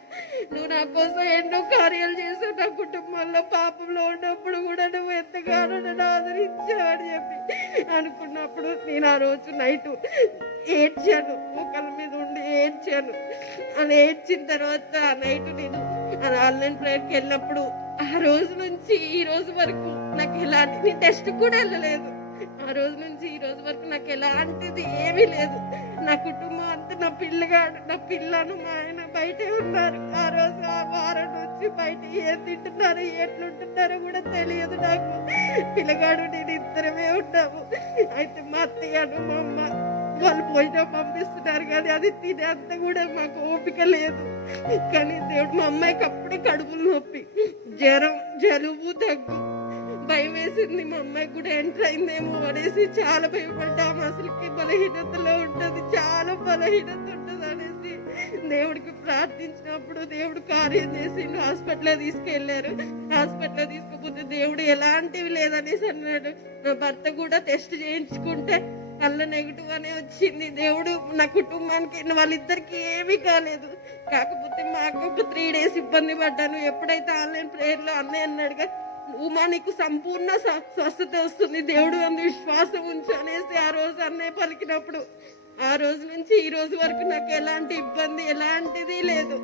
నువ్వు నా కోసం ఎన్నో కార్యాలు చేసావు. నా కుటుంబంలో పాపంలో ఉన్నప్పుడు కూడా నువ్వు ఎంతగానో నన్ను ఆదరించావు అని చెప్పి అనుకున్నప్పుడు నేను ఆ రోజు నైట్ ఏడ్చాను. ముఖాల మీద ఉండి ఏడ్చాను. అలా ఏడ్చిన తర్వాత నైట్ నేను ఆన్లైన్ ప్రేయర్కి వెళ్ళినప్పుడు ఆ రోజు నుంచి ఈ రోజు వరకు నాకు ఎలాంటి టెస్ట్ కూడా వెళ్ళలేదు. ఆ రోజు నుంచి ఈ రోజు వరకు నాకు ఎలాంటిది ఏమీ లేదు. నా కుటుంబం అంతా, నా పిల్లను మా ఆయన బయటే ఉన్నారు. ఆ రోజు ఆ వారం నుంచి బయట ఏం తింటున్నారో ఎట్లుంటున్నారో కూడా తెలియదు నాకు. పిల్లగాడు నేను ఇద్దరమే ఉన్నాము. అయితే మా అత్తయ్యను మా అమ్మ వాళ్ళు భోజనం పంపిస్తున్నారు కానీ అది తినేంత కూడా మాకు ఓపిక లేదు. కానీ దేవుడు, మా అమ్మాయికి అప్పుడే కడుపులు నొప్పి, జ్వరం, జలుబు, దగ్గు, భయం వేసింది. మా అమ్మాయికి కూడా ఎంటర్ అయిందేమో అనేసి చాలా భయపడ్డాము. అసలుకి బలహీనతలో ఉంటుంది, చాలా బలహీనత ఉంటుంది అనేసి దేవుడికి ప్రార్థించినప్పుడు దేవుడు కార్యం చేసి హాస్పిటల్లో తీసుకెళ్లారు. హాస్పిటల్లో తీసుకుపోతే దేవుడు ఎలాంటివి లేదనేసి అన్నాడు. నా భర్త కూడా టెస్ట్ చేయించుకుంటే కళ్ళ నెగిటివ్ అనే వచ్చింది. దేవుడు నా కుటుంబానికి, వాళ్ళిద్దరికి ఏమీ కాలేదు. కాకపోతే మాకు ఒక 3 days ఇబ్బంది పడ్డాను. ఎప్పుడైతే ఆన్లైన్ ప్రేయర్లో అన్నయ్య అన్నాడుగా, ఉమా నీకు సంపూర్ణ స్వస్థత వస్తుంది, దేవుడు అందు విశ్వాసం ఉంచు అనేసి ఆ రోజు అన్నయ్య పలికినప్పుడు ఆ రోజు నుంచి ఈ రోజు వరకు నాకు ఎలాంటి ఇబ్బంది ఎలాంటిది లేదు.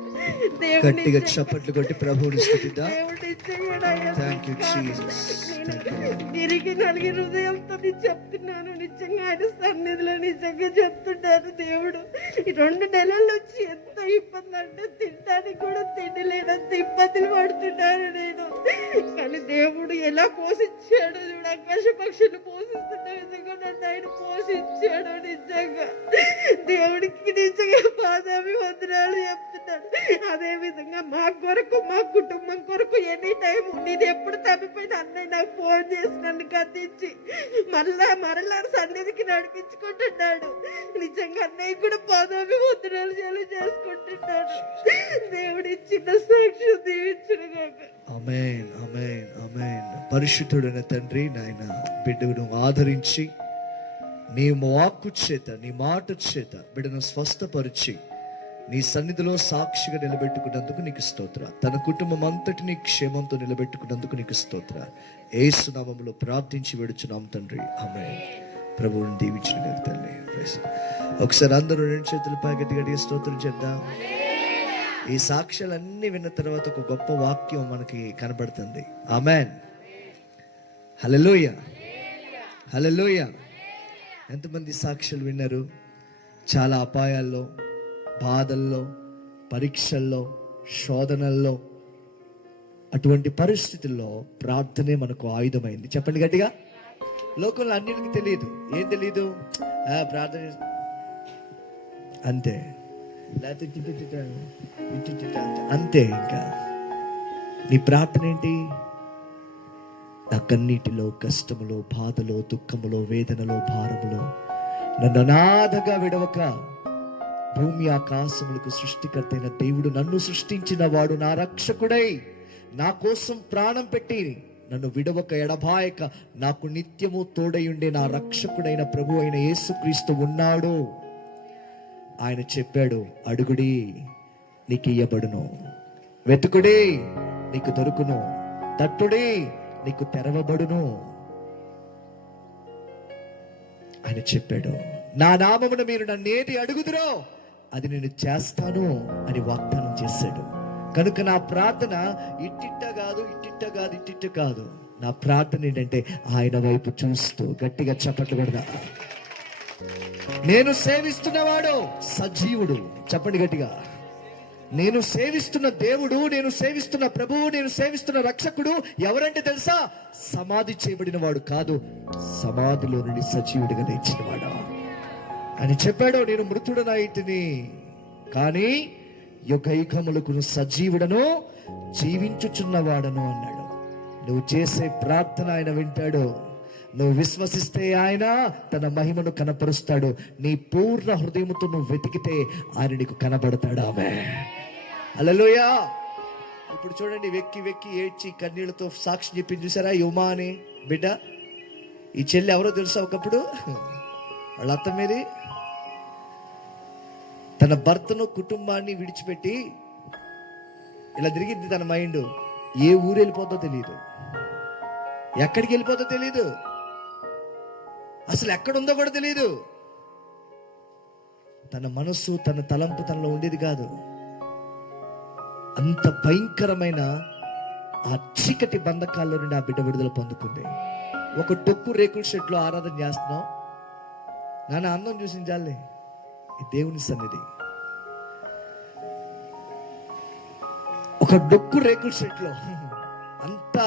గట్టిగా చప్పట్లు కొట్టి ప్రభువుని స్తుతిద్దాం. దేవుడు ఇచ్చేయడయ్యా. Thank you, Jesus. తిరిగి నలిగి హృదయంతో నేను చెప్తున్నాను, నిజంగా ఆయన సన్నిధిలో నిజంగా చెప్తుంటాను. దేవుడు ఈ 2 నెలల నుంచి ఎంత ఇబ్బంది అంటే తినడానికి కూడా తిండి లేనంత ఇబ్బందులు పడుతున్నాను నేను. కానీ దేవుడు ఎలా పోషించాడు చూడు, ఆకాశ పక్షులు పోషిస్తున్న విధంగా నన్ను ఆయన పోషించాడు. నిజంగా దేవుడికి నిజంగా పాదాభివందనాలు చెప్తున్నాడు. అదే విధంగా మా కొరకు మా కుటుంబం కొరకు ఎనీ టైం నేను ఎప్పుడు తప్పిపోయిన అన్నయ్య నాకు ఫోన్ చేసి నన్ను గద్దించి మరలా సన్నిధికి నడిపించుకుంటున్నాడు. నిజంగా అన్నయ్య కూడా పాదాభివందనాలు చేసుకుంటున్నాడు. దేవుడి చిన్న సాక్షి దీవించును గాక. ఆమేన్, ఆమేన్, ఆమేన్. పరిశుద్ధుడైన తండ్రి, నాయన బిడ్డను ఆదరించి నీ వాక్కు చేత నీ మాట చేత బిడ్డను స్వస్థపరిచి నీ సన్నిధిలో సాక్షిగా నిలబెట్టుకున్నందుకు నీకు స్తోత్ర. తన కుటుంబం అంతటిని క్షేమంతో నిలబెట్టుకున్నందుకు నీకు స్తోత్ర. యేసు నామములో ప్రార్థించి వేడుచున్నాం తండ్రి, ఆమేన్. ప్రభువుని దీవించిన తల్లి. ఒకసారి అందరూ 2 చేతుల పైకి గట్టిగా స్తోత్రం చేద్దాం. ఈ సాక్ష్యాలన్నీ విన్న తర్వాత ఒక గొప్ప వాక్యం మనకి కనబడుతుంది. ఆమేన్, హల్లెలూయా, హల్లెలూయా. ఎంతమంది సాక్ష్యాలు విన్నారు? చాలా అపాయాల్లో, బాధల్లో, పరీక్షల్లో, శోధనల్లో, అటువంటి పరిస్థితుల్లో ప్రార్థనే మనకు ఆయుధమైంది. చెప్పండి గట్టిగా. లోకంలో అన్నిటికీ తెలియదు. ఏం తెలియదు? ప్రార్థన అంతే, లేకపోతే అంతే. ఇంకా నీ ప్రార్థన ఏంటి? నా కన్నీటిలో, కష్టములో, బాధలో, దుఃఖములో, వేదనలో, భారములో నన్ను అనాథగా విడవక భూమి ఆకాశములకు సృష్టికర్త అయిన దేవుడు, నన్ను సృష్టించిన వాడు, నా రక్షకుడై నా కోసం ప్రాణం పెట్టి నన్ను విడవక ఎడబాయక నాకు నిత్యము తోడై ఉండే నా రక్షకుడైన ప్రభు అయిన యేసుక్రీస్తు ఉన్నాడు. ఆయన చెప్పాడు, అడుగుడి నీకు ఇయ్యబడును, వెతుకుడి నీకు దొరుకును, తట్టుడి నీకు తెరవబడును. ఆయన చెప్పాడు, నా నామమున మీరు నన్నేది అడుగుదురో అది నేను చేస్తాను అని వాగ్దానం చేశాడు. కనుక నా ప్రార్థన ఇట్టిట్ట కాదు. నా ప్రార్థన ఏంటంటే ఆయన వైపు చూస్తూ గట్టిగా చప్పట్లు కొడదా. నేను సేవిస్తున్నవాడు సజీవుడు. చెప్పండి గట్టిగా. నేను సేవిస్తున్న దేవుడు, నేను సేవిస్తున్న ప్రభువు, నేను సేవిస్తున్న రక్షకుడు ఎవరంటే తెలుసా? సమాధి చేయబడిన వాడు కాదు, సమాధిలో నుండి సజీవుడిగా లేచినవాడు అని చెప్పాడు. నేను మృతుడనైతిని కానీ యుగయుగములకు సజీవుడను, జీవించుచున్నవాడను అన్నాడు. నువ్వు చేసే ప్రార్థన ఆయన వింటాడు. నువ్వు విశ్వసిస్తే ఆయన తన మహిమను కనపరుస్తాడు. నీ పూర్ణ హృదయముతో నువ్వు వెతికితే ఆయన నీకు కనబడతాడు. ఆమేన్, హల్లెలూయా. ఇప్పుడు చూడండి, వెక్కి ఏడ్చి కన్నీళ్లతో సాక్షి చెప్పింది చూసారా? యుమా అని బిడ్డ. ఈ చెల్లి ఎవరో తెలుసా? ఒకప్పుడు వాళ్ళ అత్త మీది తన భర్తను, కుటుంబాన్ని విడిచిపెట్టి ఇలా తిరిగింది. తన మైండ్ ఏ ఊరు వెళ్ళిపోతుందో తెలియదు, ఎక్కడికి వెళ్ళిపోతుందో తెలియదు, అసలు ఎక్కడుందో కూడా తెలియదు. తన మనస్సు, తన తలంపు తనలో ఉండేది కాదు. అంత భయంకరమైన ఆ చీకటి బంధకాల్లో నుండి ఆ బిడ్డ విడుదల పొందుకుంది. ఒక డొక్కు రేకుల షెడ్లో ఆరాధన చేస్తున్నాం. నాన్న అందం చూసించాలే ఈ దేవుని సన్నిధి. ఒక డొక్కు రేకుల షెడ్లో అంతా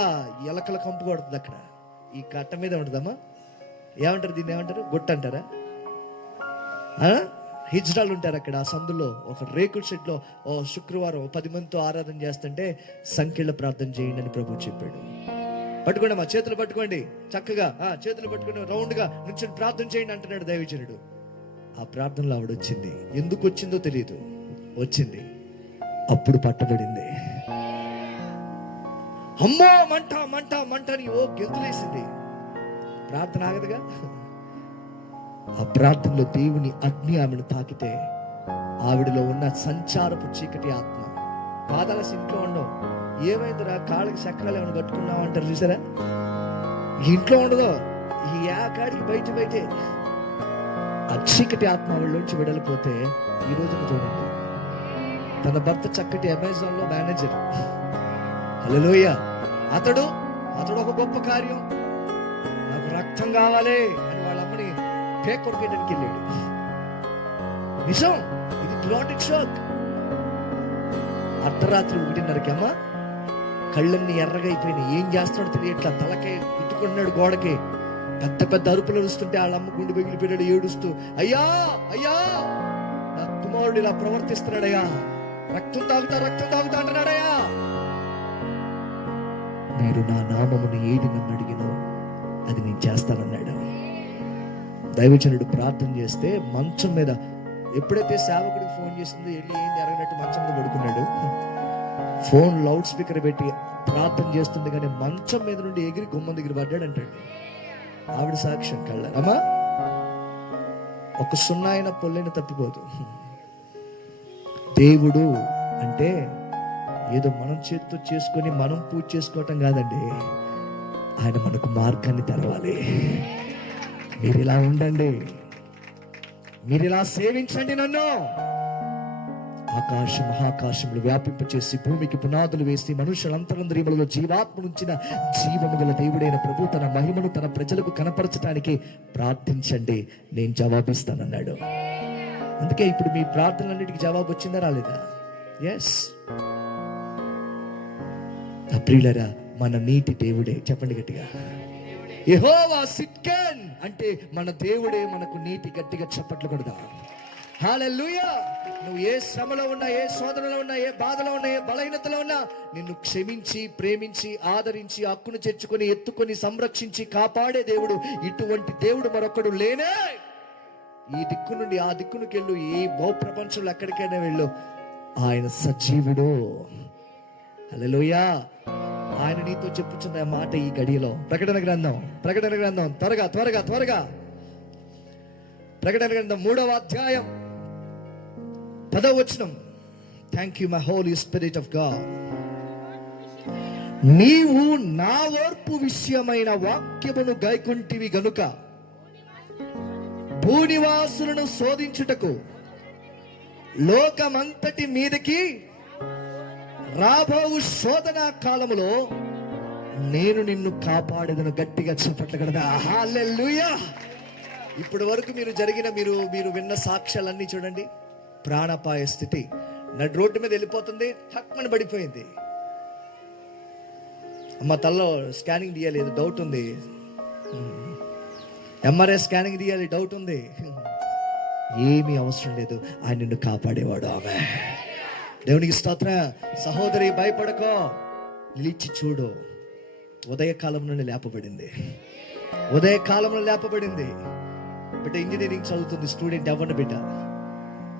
ఎలకల కంపు కొడుతుంది. అక్కడ ఈ కట్ట మీద ఉంటుందమ్మా, ఏమంటారు దీన్ని? ఏమంటారు? గొట్ట అంటారా? హిజ్రాలు ఉంటారు అక్కడ ఆ సందులో. ఒక రేకుల షెడ్లో శుక్రవారం 10 మందితో ఆరాధన చేస్తుంటే సంఖ్యలో ప్రార్థన చేయండి అని ప్రభు చెప్పాడు. పట్టుకోండి మా చేతులు పట్టుకోండి, చక్కగా చేతులు పట్టుకుని రౌండ్ గా నుంచి ప్రార్థన చేయండి అంటున్నాడు దైవజనుడు. ఆ ప్రార్థనలో ఆవిడ వచ్చింది. ఎందుకు వచ్చిందో తెలియదు, వచ్చింది. అప్పుడు పట్టబడింది. అమ్మో మంట మంట మంట అని గెంతులేసింది. ప్రార్థన ఆగదుగా. ఆ ప్రార్థనలో దేవుని అగ్ని ఆమెను తాకితే ఆవిడలో ఉన్న సంచారపు చీకటి ఆత్మ, పాదాల ఇంట్లో ఉండవు. ఏమైందిరా, కాళ్ళకి చక్రాలు ఏమైనా కట్టుకున్నావు అంటారు చూసారా? ఇంట్లో ఉండదు, ఈ కాడికి బయటే. ఆ చీకటి ఆత్మలోంచి విడలిపోతే ఈ రోజున చూడండి, తన భర్త చక్కటి అమెజాన్ లో మేనేజర్. హల్లెలూయ. అతడు ఒక గొప్ప కార్యం, నాకు రక్తం కావాలి అని వాళ్ళ అమ్మని పేక్ కొరికేయడానికి వెళ్ళాడు. నిజం, ఇది డ్రాటిక్ షాక్. అర్ధరాత్రి 1:30కి అమ్మ కళ్ళన్నీ ఎర్రగా అయిపోయినాయి. ఏం చేస్తాడో తెలియట్లా, తలకే ఇట్టుకుంటున్నాడు గోడకి. పెద్ద పెద్ద అరుపులు అరుస్తుంటే వాళ్ళ అమ్మ గుండె పగిలిపోయాడు ఏడుస్తూ, అయ్యా అయ్యా నా కుమారుడు ఇలా ప్రవర్తిస్తున్నాడయ్యా, రక్తం తాగుతా అంటున్నాడయ్యా. నేను నా నామమును ఏది నన్ను అడిగినో అది నేను చేస్తానన్నాడు. దైవజనుడు ప్రార్థన చేస్తే మంచం మీద, ఎప్పుడైతే సేవకుడికి ఫోన్ చేసిందో వెళ్ళి ఏం జరగనట్టు మంచం మీద పడుకున్నాడు. ఫోన్ లౌడ్ స్పీకర్ పెట్టి ప్రార్థన చేస్తుంది, కానీ మంచం మీద నుండి ఎగిరి గుమ్మం దగ్గర పడ్డాడు అంటాడు. ఆవిడ సాక్ష్యం కళ్ళ అమ్మా, ఒక సున్నాయిన పొల్లైన తప్పిపోదు. దేవుడు అంటే ఏదో మనం చేతితో చేసుకొని మనం పూజ చేసుకోవటం కాదండి, ఆయన మనకు మార్గాన్ని తెరవాలి. మీరు ఇలా ఉండండి, మీరు ఇలా సేవించండి నన్ను. ఆకాశం మహాకాశములు వ్యాపింపచేసి భూమికి పునాదులు వేసి మనుషులంతరందరిలో జీవాత్మ నుంచిన జీవము గల దేవుడైన ప్రభు తన మహిమను తన ప్రజలకు కనపరచడానికి ప్రార్థించండి, నేను జవాబిస్తానన్నాడు. అందుకే ఇప్పుడు మీ ప్రార్థనలన్నిటికీ జవాబు వచ్చిందా రాలేదా? ఎస్. ప్రియులరా, మన నీతి దేవుడే. చెప్పండి గట్టిగా, యెహోవా సిట్కెన్ అంటే మన దేవుడే మనకు నీతి. గట్టిగా చప్పట్లు కొడదాం. హల్లెలూయా. నువ్వు ఏ శ్రమలో ఉన్నా, ఏ శోధనలో ఉన్నా, ఏ బాధలో ఉన్నా, ఏ బలహీనతలో ఉన్నా, నిన్ను క్షమించి ప్రేమించి ఆదరించి హక్కును చేర్చుకొని ఎత్తుకొని సంరక్షించి కాపాడే దేవుడు, ఇటువంటి దేవుడు మరొకడు లేనే. ఈ దిక్కు నుండి ఆ దిక్కునికి వెళ్ళు, ఈ భూ ప్రపంచంలో ఎక్కడికైనా వెళ్ళు, ఆయన సజీవుడు. హల్లెలూయా. ఆయన నీతో చెప్పుచున్న మాట ఈ గడియలో. ప్రకటన గ్రంథం త్వరగా ప్రకటన గ్రంథం 3వ అధ్యాయం 10వ వచనం. Thank you my Holi spirit of God. నీవు నా ఓర్పు విషయమైన వాక్యమును గైకొంటివి గనుక భూనివాసులను శోధించుటకు లోకమంతటి మీదకి రాబోవు శోధనా కాలములో నేను నిన్ను కాపాడేదను. గట్టిగా చప్పట్లు కడదా. హల్లెలూయా. ఇప్పటి వరకు మీరు విన్న సాక్ష్యాలన్నీ చూడండి. ప్రాణాపాయ స్థితి, నడు రోడ్డు మీద వెళ్ళిపోతుంది, టక్మని పడిపోయింది. అమ్మ తల్లో స్కానింగ్ తీయాలి, ఏదో డౌట్ ఉంది, ఎంఆర్ఐ స్కానింగ్ తీయాలి, డౌట్ ఉంది. ఏమీ అవసరం లేదు, ఆయన నిన్ను కాపాడేవాడు. ఆమె దేవునికి స్తోత్రం. సహోదరి భయపడకో, నిలిచి చూడు. ఉదయకాలంలోనే లేపబడింది. బిడ్డ ఇంజనీరింగ్ చదువుతుంది, స్టూడెంట్ ఎవరిని బిడ్డ.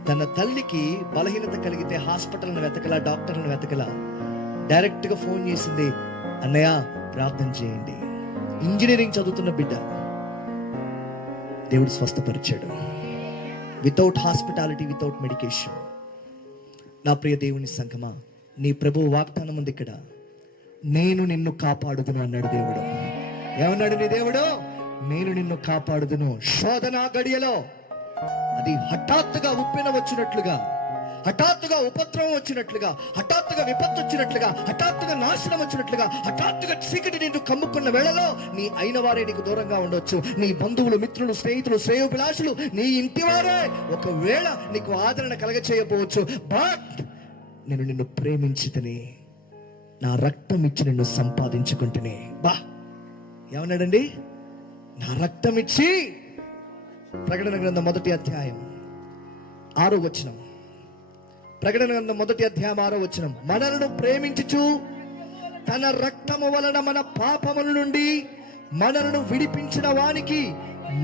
తన తల్లికి బలహీనత కలిగితే హాస్పిటల్ని వెతకలా, డాక్టర్ని వెతకలా, డైరెక్ట్ గా ఫోన్ చేసింది, అన్నయ్య ప్రార్థన చేయండి. ఇంజనీరింగ్ చదువుతున్న బిడ్డ దేవుడు స్వస్థపరిచాడు. Without hospitality, without medication. నా ప్రియ దేవుని సంఘమా, నీ ప్రభు వాగ్దానం ఉంది ఇక్కడ, నేను నిన్ను కాపాడుదును అన్నాడు దేవుడు. ఏమన్నాడు నీ దేవుడు? నేను నిన్ను కాపాడుదును. శోధన గడియలో అది హఠాత్తుగా ఉప్పెన వచ్చినట్లుగా, హఠాత్తుగా ఉపద్రవం వచ్చినట్లుగా, హఠాత్తుగా విపత్తు వచ్చినట్లుగా, హఠాత్తుగా నాశనం వచ్చినట్లుగా, హఠాత్తుగా చీకటి నిన్ను కమ్ముకున్న వేళలో నీ అయిన వారే నీకు దూరంగా ఉండొచ్చు. నీ బంధువులు, మిత్రులు, స్నేహితులు, శ్రేయోభిలాషులు, నీ ఇంటి వారే ఒకవేళ నీకు ఆదరణ కలగచేయకపోవచ్చు. బట్ నేను నిన్ను ప్రేమించితని, నా రక్తం ఇచ్చి నిన్ను సంపాదించుకుంటుని. బా ఏమన్నాడండి? నా రక్తం ఇచ్చి. ప్రకటన గ్రంథం 1వ అధ్యాయం 6వ వచనం. ప్రకటన గ్రంథం 1వ అధ్యాయం 6వ వచనం. మనలను ప్రేమించుచు తన రక్తము వలన మన పాపముల నుండి మనలను విడిపించిన వానికి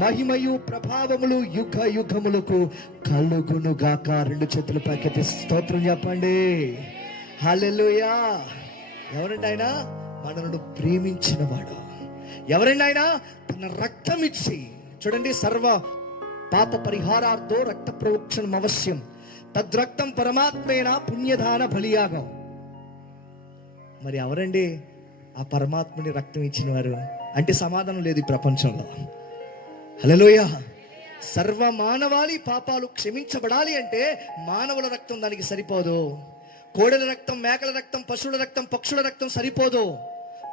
మహిమయు ప్రభావములు యుగ యుగములకు కలుగును గాక. 2 చేతులు పైకెత్తి స్తోత్రం చెప్పండి. హల్లెలూయా. ఎవరండి ఆయన? మనలను ప్రేమించిన వాడు. ఎవరండి ఆయన? తన రక్తం ఇచ్చి. చూడండి, సర్వ పాప పరిహారార్థో రక్త ప్రోక్షణం అవశ్యం, తద్రక్తం పరమాత్మేన పుణ్యదాన బలియాగం. మరి ఎవరండి ఆ పరమాత్మని రక్తం ఇచ్చిన వారు? అంటే సమాధానం లేదు ఈ ప్రపంచంలో. హల్లెలూయా. సర్వ మానవాళి పాపాలు క్షమించబడాలి అంటే మానవుల రక్తం దానికి సరిపోదు. కోడెల రక్తం, మేకల రక్తం, పశువుల రక్తం, పక్షుల రక్తం సరిపోదు.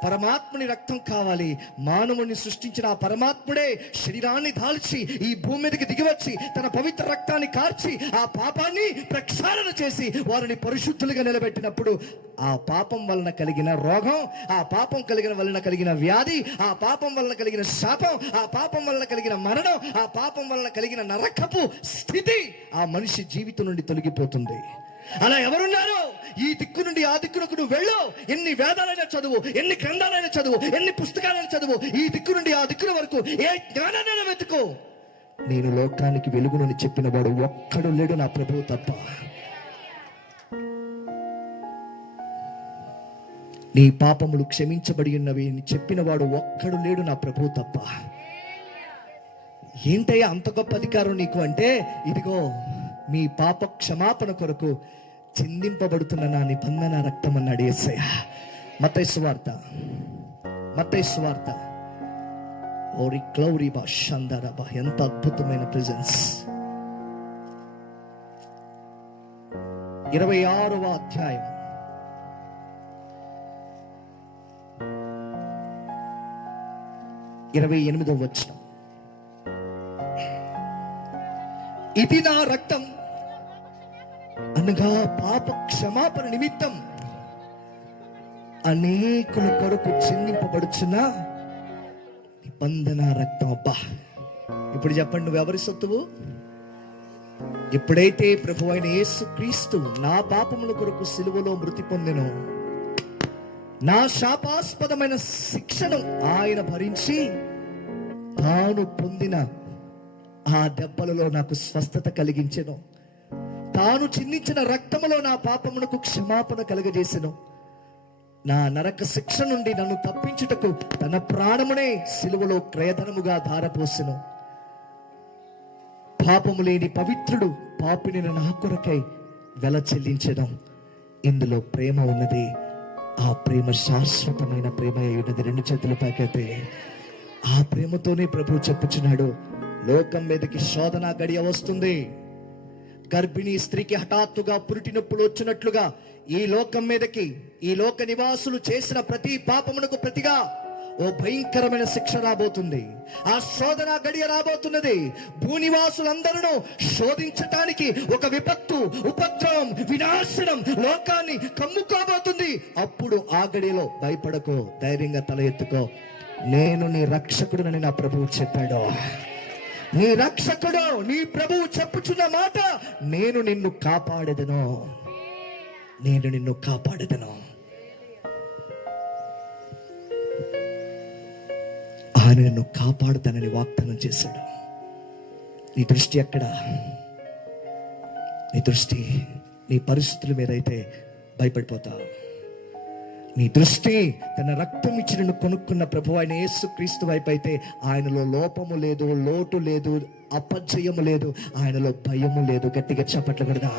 పరమాత్ముని రక్తం కావాలి. మానవుని సృష్టించిన ఆ పరమాత్ముడే శరీరాన్ని దాల్చి ఈ భూమి మీదకి దిగివచ్చి తన పవిత్ర రక్తాన్ని కార్చి ఆ పాపాన్ని ప్రక్షాళన చేసి వారిని పరిశుద్ధులుగా నిలబెట్టినప్పుడు ఆ పాపం వలన కలిగిన రోగం, ఆ పాపం వలన కలిగిన వ్యాధి, ఆ పాపం వలన కలిగిన శాపం, ఆ పాపం వలన కలిగిన మరణం, ఆ పాపం వలన కలిగిన నరకపు స్థితి ఆ మనిషి జీవితం నుండి తొలగిపోతుంది. అలా ఎవరున్నారు? ఈ దిక్కు నుండి ఆ దిక్కునకు నువ్వు వెళ్ళు. ఎన్ని వేదాలైనా చదువు, ఎన్ని గ్రంథాలైనా చదువు, ఎన్ని పుస్తకాలైనా చదువు, ఈ దిక్కు నుండి ఆ దిక్కుల వరకు ఏ జ్ఞానాన్ని వెతుకు. నేను లోకానికి వెలుగునని చెప్పిన వాడు ఒక్కడు లేడు నా ప్రభువు తప్ప. నీ పాపములు క్షమించబడి ఉన్నవి అని చెప్పిన వాడు ఒక్కడు లేడు నా ప్రభువు తప్ప. ఏంటయ్యా అంత గొప్ప అధికారం నీకు అంటే, ఇదిగో మీ పాప క్షమాపణ కొరకు చిందింపబడుతున్న నా నిబంధన రక్తం అన్నాడు యేసయ్య. మత్తయి సువార్త ఓరి గ్లోరీ బా షందరబా, ఎంత అద్భుతమైన ప్రెజెన్స్. 26వ అధ్యాయం 28వ వచనం. ఇది నా రక్తం అనగా పాప క్షమాపణ నిమిత్తం అనేకుల కొరకు చిందింపబడుచున్న నిబంధన రక్తం. అబ్బా, ఇప్పుడు చెప్పండి, నువ్వెవరి సొత్తువు? ఎప్పుడైతే ప్రభు అయిన యేసుక్రీస్తు నా పాపముల కొరకు సిలువలో మృతి పొందెనో, నా శాపాస్పదమైన శిక్షను ఆయన భరించి తాను పొందిన ఆ దెబ్బలలో నాకు స్వస్థత కలిగించెను, తాను చిందించిన రక్తములో నా పాపమునకు క్షమాపణ కలుగజేసెను, నా నరక శిక్ష నుండి నన్ను తప్పించుటకు తన ప్రాణమునే సిలువలో క్రయధనముగా ధారపోసెను. పాపము లేని పవిత్రుడు పాపిని నా కొరకై వెల చెల్లించెను. ఇందులో ప్రేమ ఉన్నది, ఆ ప్రేమ శాశ్వతమైన ప్రేమ ఉన్నది. 2 చేతుల పైకైతే ఆ ప్రేమతోనే ప్రభు చెప్పుచున్నాడు, లోకం మీదకి శోధన గడియ వస్తుంది. గర్భిణీ స్త్రీకి హఠాత్తుగా పురిటి నొప్పులు వచ్చినట్లుగా ఈ లోకం మీదకి ఈ లోక నివాసులు చేసిన ప్రతి పాపమునకు ప్రతిగా ఓ భయంకరమైన శిక్ష రాబోతుంది. ఆ శోధన గడియ రాబోతున్నది. భూనివాసులందరూ శోధించటానికి ఒక విపత్తు, ఉపద్రవం, వినాశనం లోకాన్ని కమ్ముకోబోతుంది. అప్పుడు ఆ గడియలో భయపడకో, ధైర్యంగా తల ఎత్తుకో. నేను నీ రక్షకుడునని నా ప్రభువు చెప్పాడు. నీ రక్షకుడు, నీ ప్రభువు చెప్పుచున్న మాట, నేను నిన్ను కాపాడెదను, నేను నిన్ను కాపాడెదను. ఆయన నిన్ను కాపాడుతానని వాగ్దానం చేశాడు. నీ దృష్టి ఎక్కడ? నీ దృష్టి నీ పరిస్థితుల మీద అయితే భయపడిపోతావు. నీ దృష్టి తన రక్తం ఇచ్చి నిన్ను కొనుక్కున్న ప్రభు అయిన యేసుక్రీస్తు వైపు అయితే ఆయనలో లోపము లేదు, లోటు లేదు, అపజయము లేదు, ఆయనలో భయము లేదు. గట్టిగా చప్పట్లు కొడదా.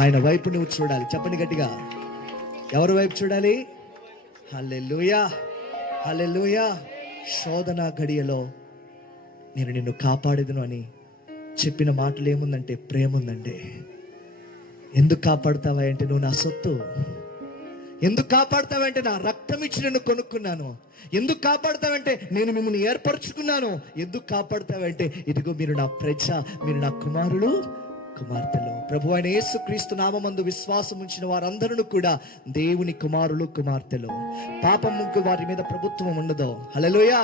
ఆయన వైపు నువ్వు చూడాలి. చెప్పండి గట్టిగా, ఎవరి వైపు చూడాలి? హల్లెలూయా, హల్లెలూయా. శోధన గడియలో నేను నిన్ను కాపాడేదను అని చెప్పిన మాటలు ఏముందంటే ప్రేమ ఉందండి. ఎందుకు కాపాడుతావా అంటే, నువ్వు నా సొత్తు. ఎందుకు కాపాడుతావంటే, నా రక్తం ఇచ్చి నిన్ను కొనుక్కున్నాను. ఎందుకు కాపాడుతావంటే, నేను మిమ్మల్ని ఏర్పరచుకున్నాను. ఎందుకు కాపాడుతావంటే, ఇదిగో మీరు నా ప్రజ, మీరు నా కుమారులు, కుమార్తెలు. ప్రభు అయిన యేసుక్రీస్తు నామమందు విశ్వాసం ఉంచిన వారందరూ కూడా దేవుని కుమారులు, కుమార్తెలు. పాపముకు వారి మీద ప్రభుత్వం ఉండదు. హల్లెలూయా.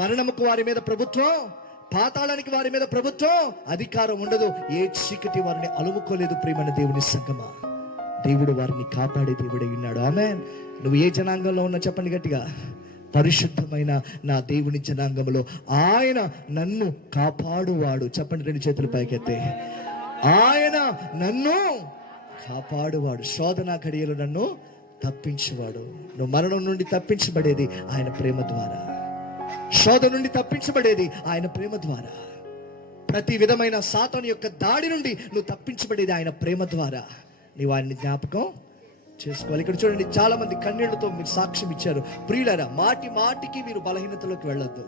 మరణముకు వారి మీద ప్రభుత్వం, పాతాళానికి వారి మీద ప్రభుత్వం, అధికారం ఉండదు. ఏ చీకటి వారిని అలుముకోలేదు. ప్రియమైన దేవుని సంగమా, దేవుడు వారిని కాపాడే దేవుడై ఉన్నాడు. ఆమేన్. నువ్వు ఏ జనాంగంలో ఉన్నా చెప్పండి గట్టిగా, పరిశుద్ధమైన నా దేవుని జనాంగంలో ఆయన నన్ను కాపాడువాడు. చెప్పండి 2 చేతుల పైకెత్తే. ఆయన నన్ను కాపాడువాడు, శోధన ఘడియలో నన్ను తప్పించువాడు. నువ్వు మరణం నుండి తప్పించబడేది ఆయన ప్రేమ ద్వారా. శోధన నుండి తప్పించబడేది ఆయన ప్రేమ ద్వారా. ప్రతి విధమైన సాతాను యొక్క దాడి నుండి నువ్వు తప్పించబడేది ఆయన ప్రేమ ద్వారా. నీవు ఆయన్ని జ్ఞాపకం చేసుకోవాలి. ఇక్కడ చూడండి, చాలా మంది కన్నీళ్లతో మీరు సాక్ష్యం ఇచ్చారు. ప్రియులారా, మాటి మాటికి మీరు బలహీనతలోకి వెళ్ళొద్దు.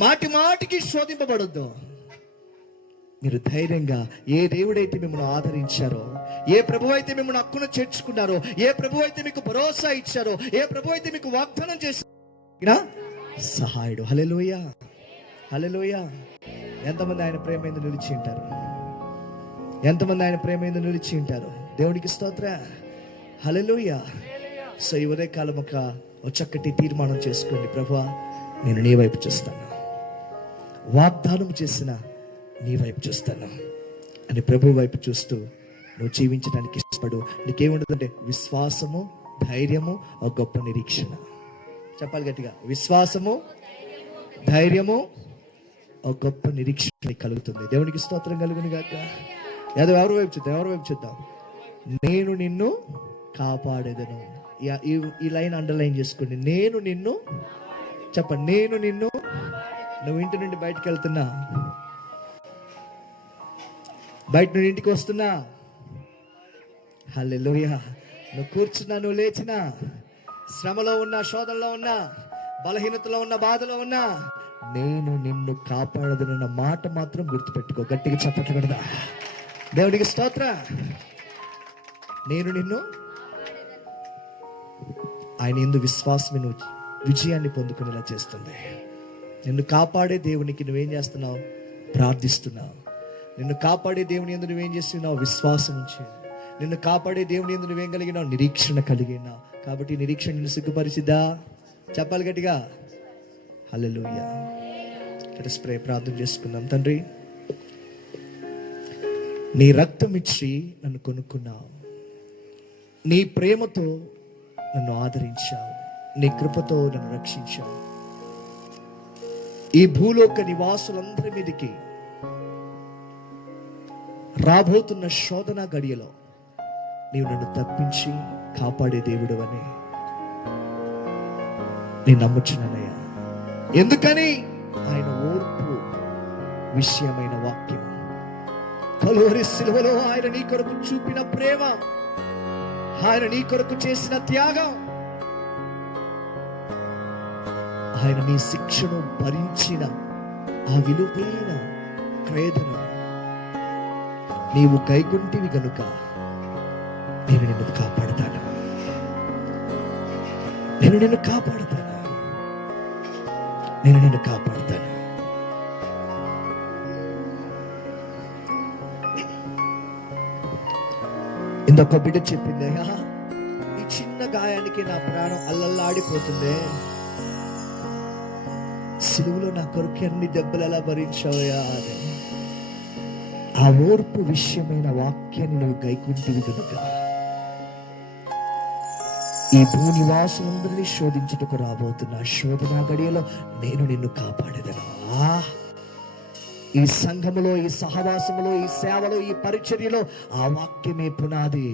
మాటి మాటికి శోధింపబడొద్దు. మీరు ధైర్యంగా ఏ దేవుడైతే మిమ్మల్ని ఆదరించారో, ఏ ప్రభు అయితే మిమ్మల్ని హక్కును చేర్చుకున్నారో, ఏ ప్రభు అయితే మీకు భరోసా ఇచ్చారో, ఏ ప్రభు అయితే మీకు వాగ్దానం చేశారో సహాయుడు. హల్లెలూయా, హల్లెలూయా. ఎంతమంది ఆయన ప్రేమ మీద నిలిచి ఉంటారు? ఎంతమంది ఆయన ప్రేమ మీద నిలిచి ఉంటారు? దేవునికి స్తోత్ర, హల్లెలూయా. సో ఈ ఉదయకాలం ఒక చక్కటి తీర్మానం చేసుకోండి. ప్రభువా, నేను నీ వైపు చూస్తాను, వాగ్దానం చేసిన నీ వైపు చూస్తాను అని ప్రభు వైపు చూస్తూ నువ్వు జీవించడానికి ఇష్టపడు. నీకేముండదంటే విశ్వాసము, ధైర్యము, ఒక గొప్ప నిరీక్షణ. చెప్పాలి గట్టిగా, విశ్వాసము, ధైర్యము, ఒక గొప్ప నిరీక్షణ కలుగుతుంది. దేవునికి స్తోత్రం కలుగును గాక. ఎవరి వైపు చూద్దాం, ఎవరి వైపు చూద్దాం? నేను నిన్ను కాపాడేదను. ఈ లైన్ అండర్లైన్ చేసుకోండి. నేను నిన్ను, చెప్పండి, నేను నిన్ను. నువ్వు ఇంటి నుండి బయటకు వెళ్తున్నా, బయట నుండి ఇంటికి వస్తున్నా, హల్లెలూయా, నువ్వు కూర్చున్నా, నువ్వు లేచినా, శ్రమలో ఉన్నా, శోధనలో ఉన్నా, బలహీనతలో ఉన్నా, బాధలో ఉన్నా, నేను నిన్ను కాపాడదనన్న మాట మాత్రం గుర్తుపెట్టుకో. గట్టిగా చెప్పకూడదా? దేవుడికి స్తోత్ర. నేను నిన్ను, ఆయన యందు విశ్వాసం నువ్వు విజయాన్ని పొందుకునేలా చేస్తుంది. నిన్ను కాపాడే దేవునికి నువ్వేం చేస్తున్నావు? ప్రార్థిస్తున్నావు. నిన్ను కాపాడే దేవుని యందు నువ్వేం చేస్తున్నావు? విశ్వాసం ఉంచి. నిన్ను కాపాడే దేవుని యందు నువ్వేం కలిగినావు? నిరీక్షణ కలిగినావు. కాబట్టి నిరీక్షణ నిన్ను సిగ్గుపరిచిద్దా? చెప్పాలి గట్టిగా, హల్లెలూయా. ఇక్కడ ప్రార్థన చేసుకుందాం. తండ్రి, నీ రక్తం ఇచ్చి నన్ను కొనుక్కున్నావు, నీ ప్రేమతో నన్ను ఆదరించావు, నీ కృపతో నన్ను రక్షించావు. ఈ భూలోక నివాసులందరి మీదకి రాబోతున్న శోధన గడియలో నీవు నన్ను తప్పించి కాపాడే దేవుడు అని నేను నమ్ముచున్నానయ్యా. ఎందుకని? ఆయన ఓర్పు విషయమైన వాక్యం, కలువరి సిలువలో ఆయన నీ కొరకు చూపిన ప్రేమ, ఆయన నీ కొరకు చేసిన త్యాగం, ఆయన నీ శిక్షను భరించిన ఆ విలువైన క్రయధనం నీవు కైకొంటివి గనుక నేను నిన్ను కాపాడుతాను, నేను నిన్ను కాపాడుతాను, నేను నిన్ను కాపాడుతాను. ఇంకొక బిడ్డ చెప్పింది, అయ్యా ఈ చిన్న గాయానికి నా ప్రాణం అల్లల్లాడిపోతుంది, సిలువలో నా కొరకు అన్ని దెబ్బలు ఎలా భరించావయ్యా అని. ఆ ఓర్పు విషయమైన వాక్యాన్ని నువ్వు గైకుంటివి కనుక ఈ భూనివాసులందరినీ శోధించుటకు రాబోతున్న శోధన గడియలో నేను నిన్ను కాపాడేదను. ఈ సంఘములో, ఈ సహవాసములో, ఈ సేవలో, ఈ పరిచర్యలో ఆ వాక్యమే పునాది.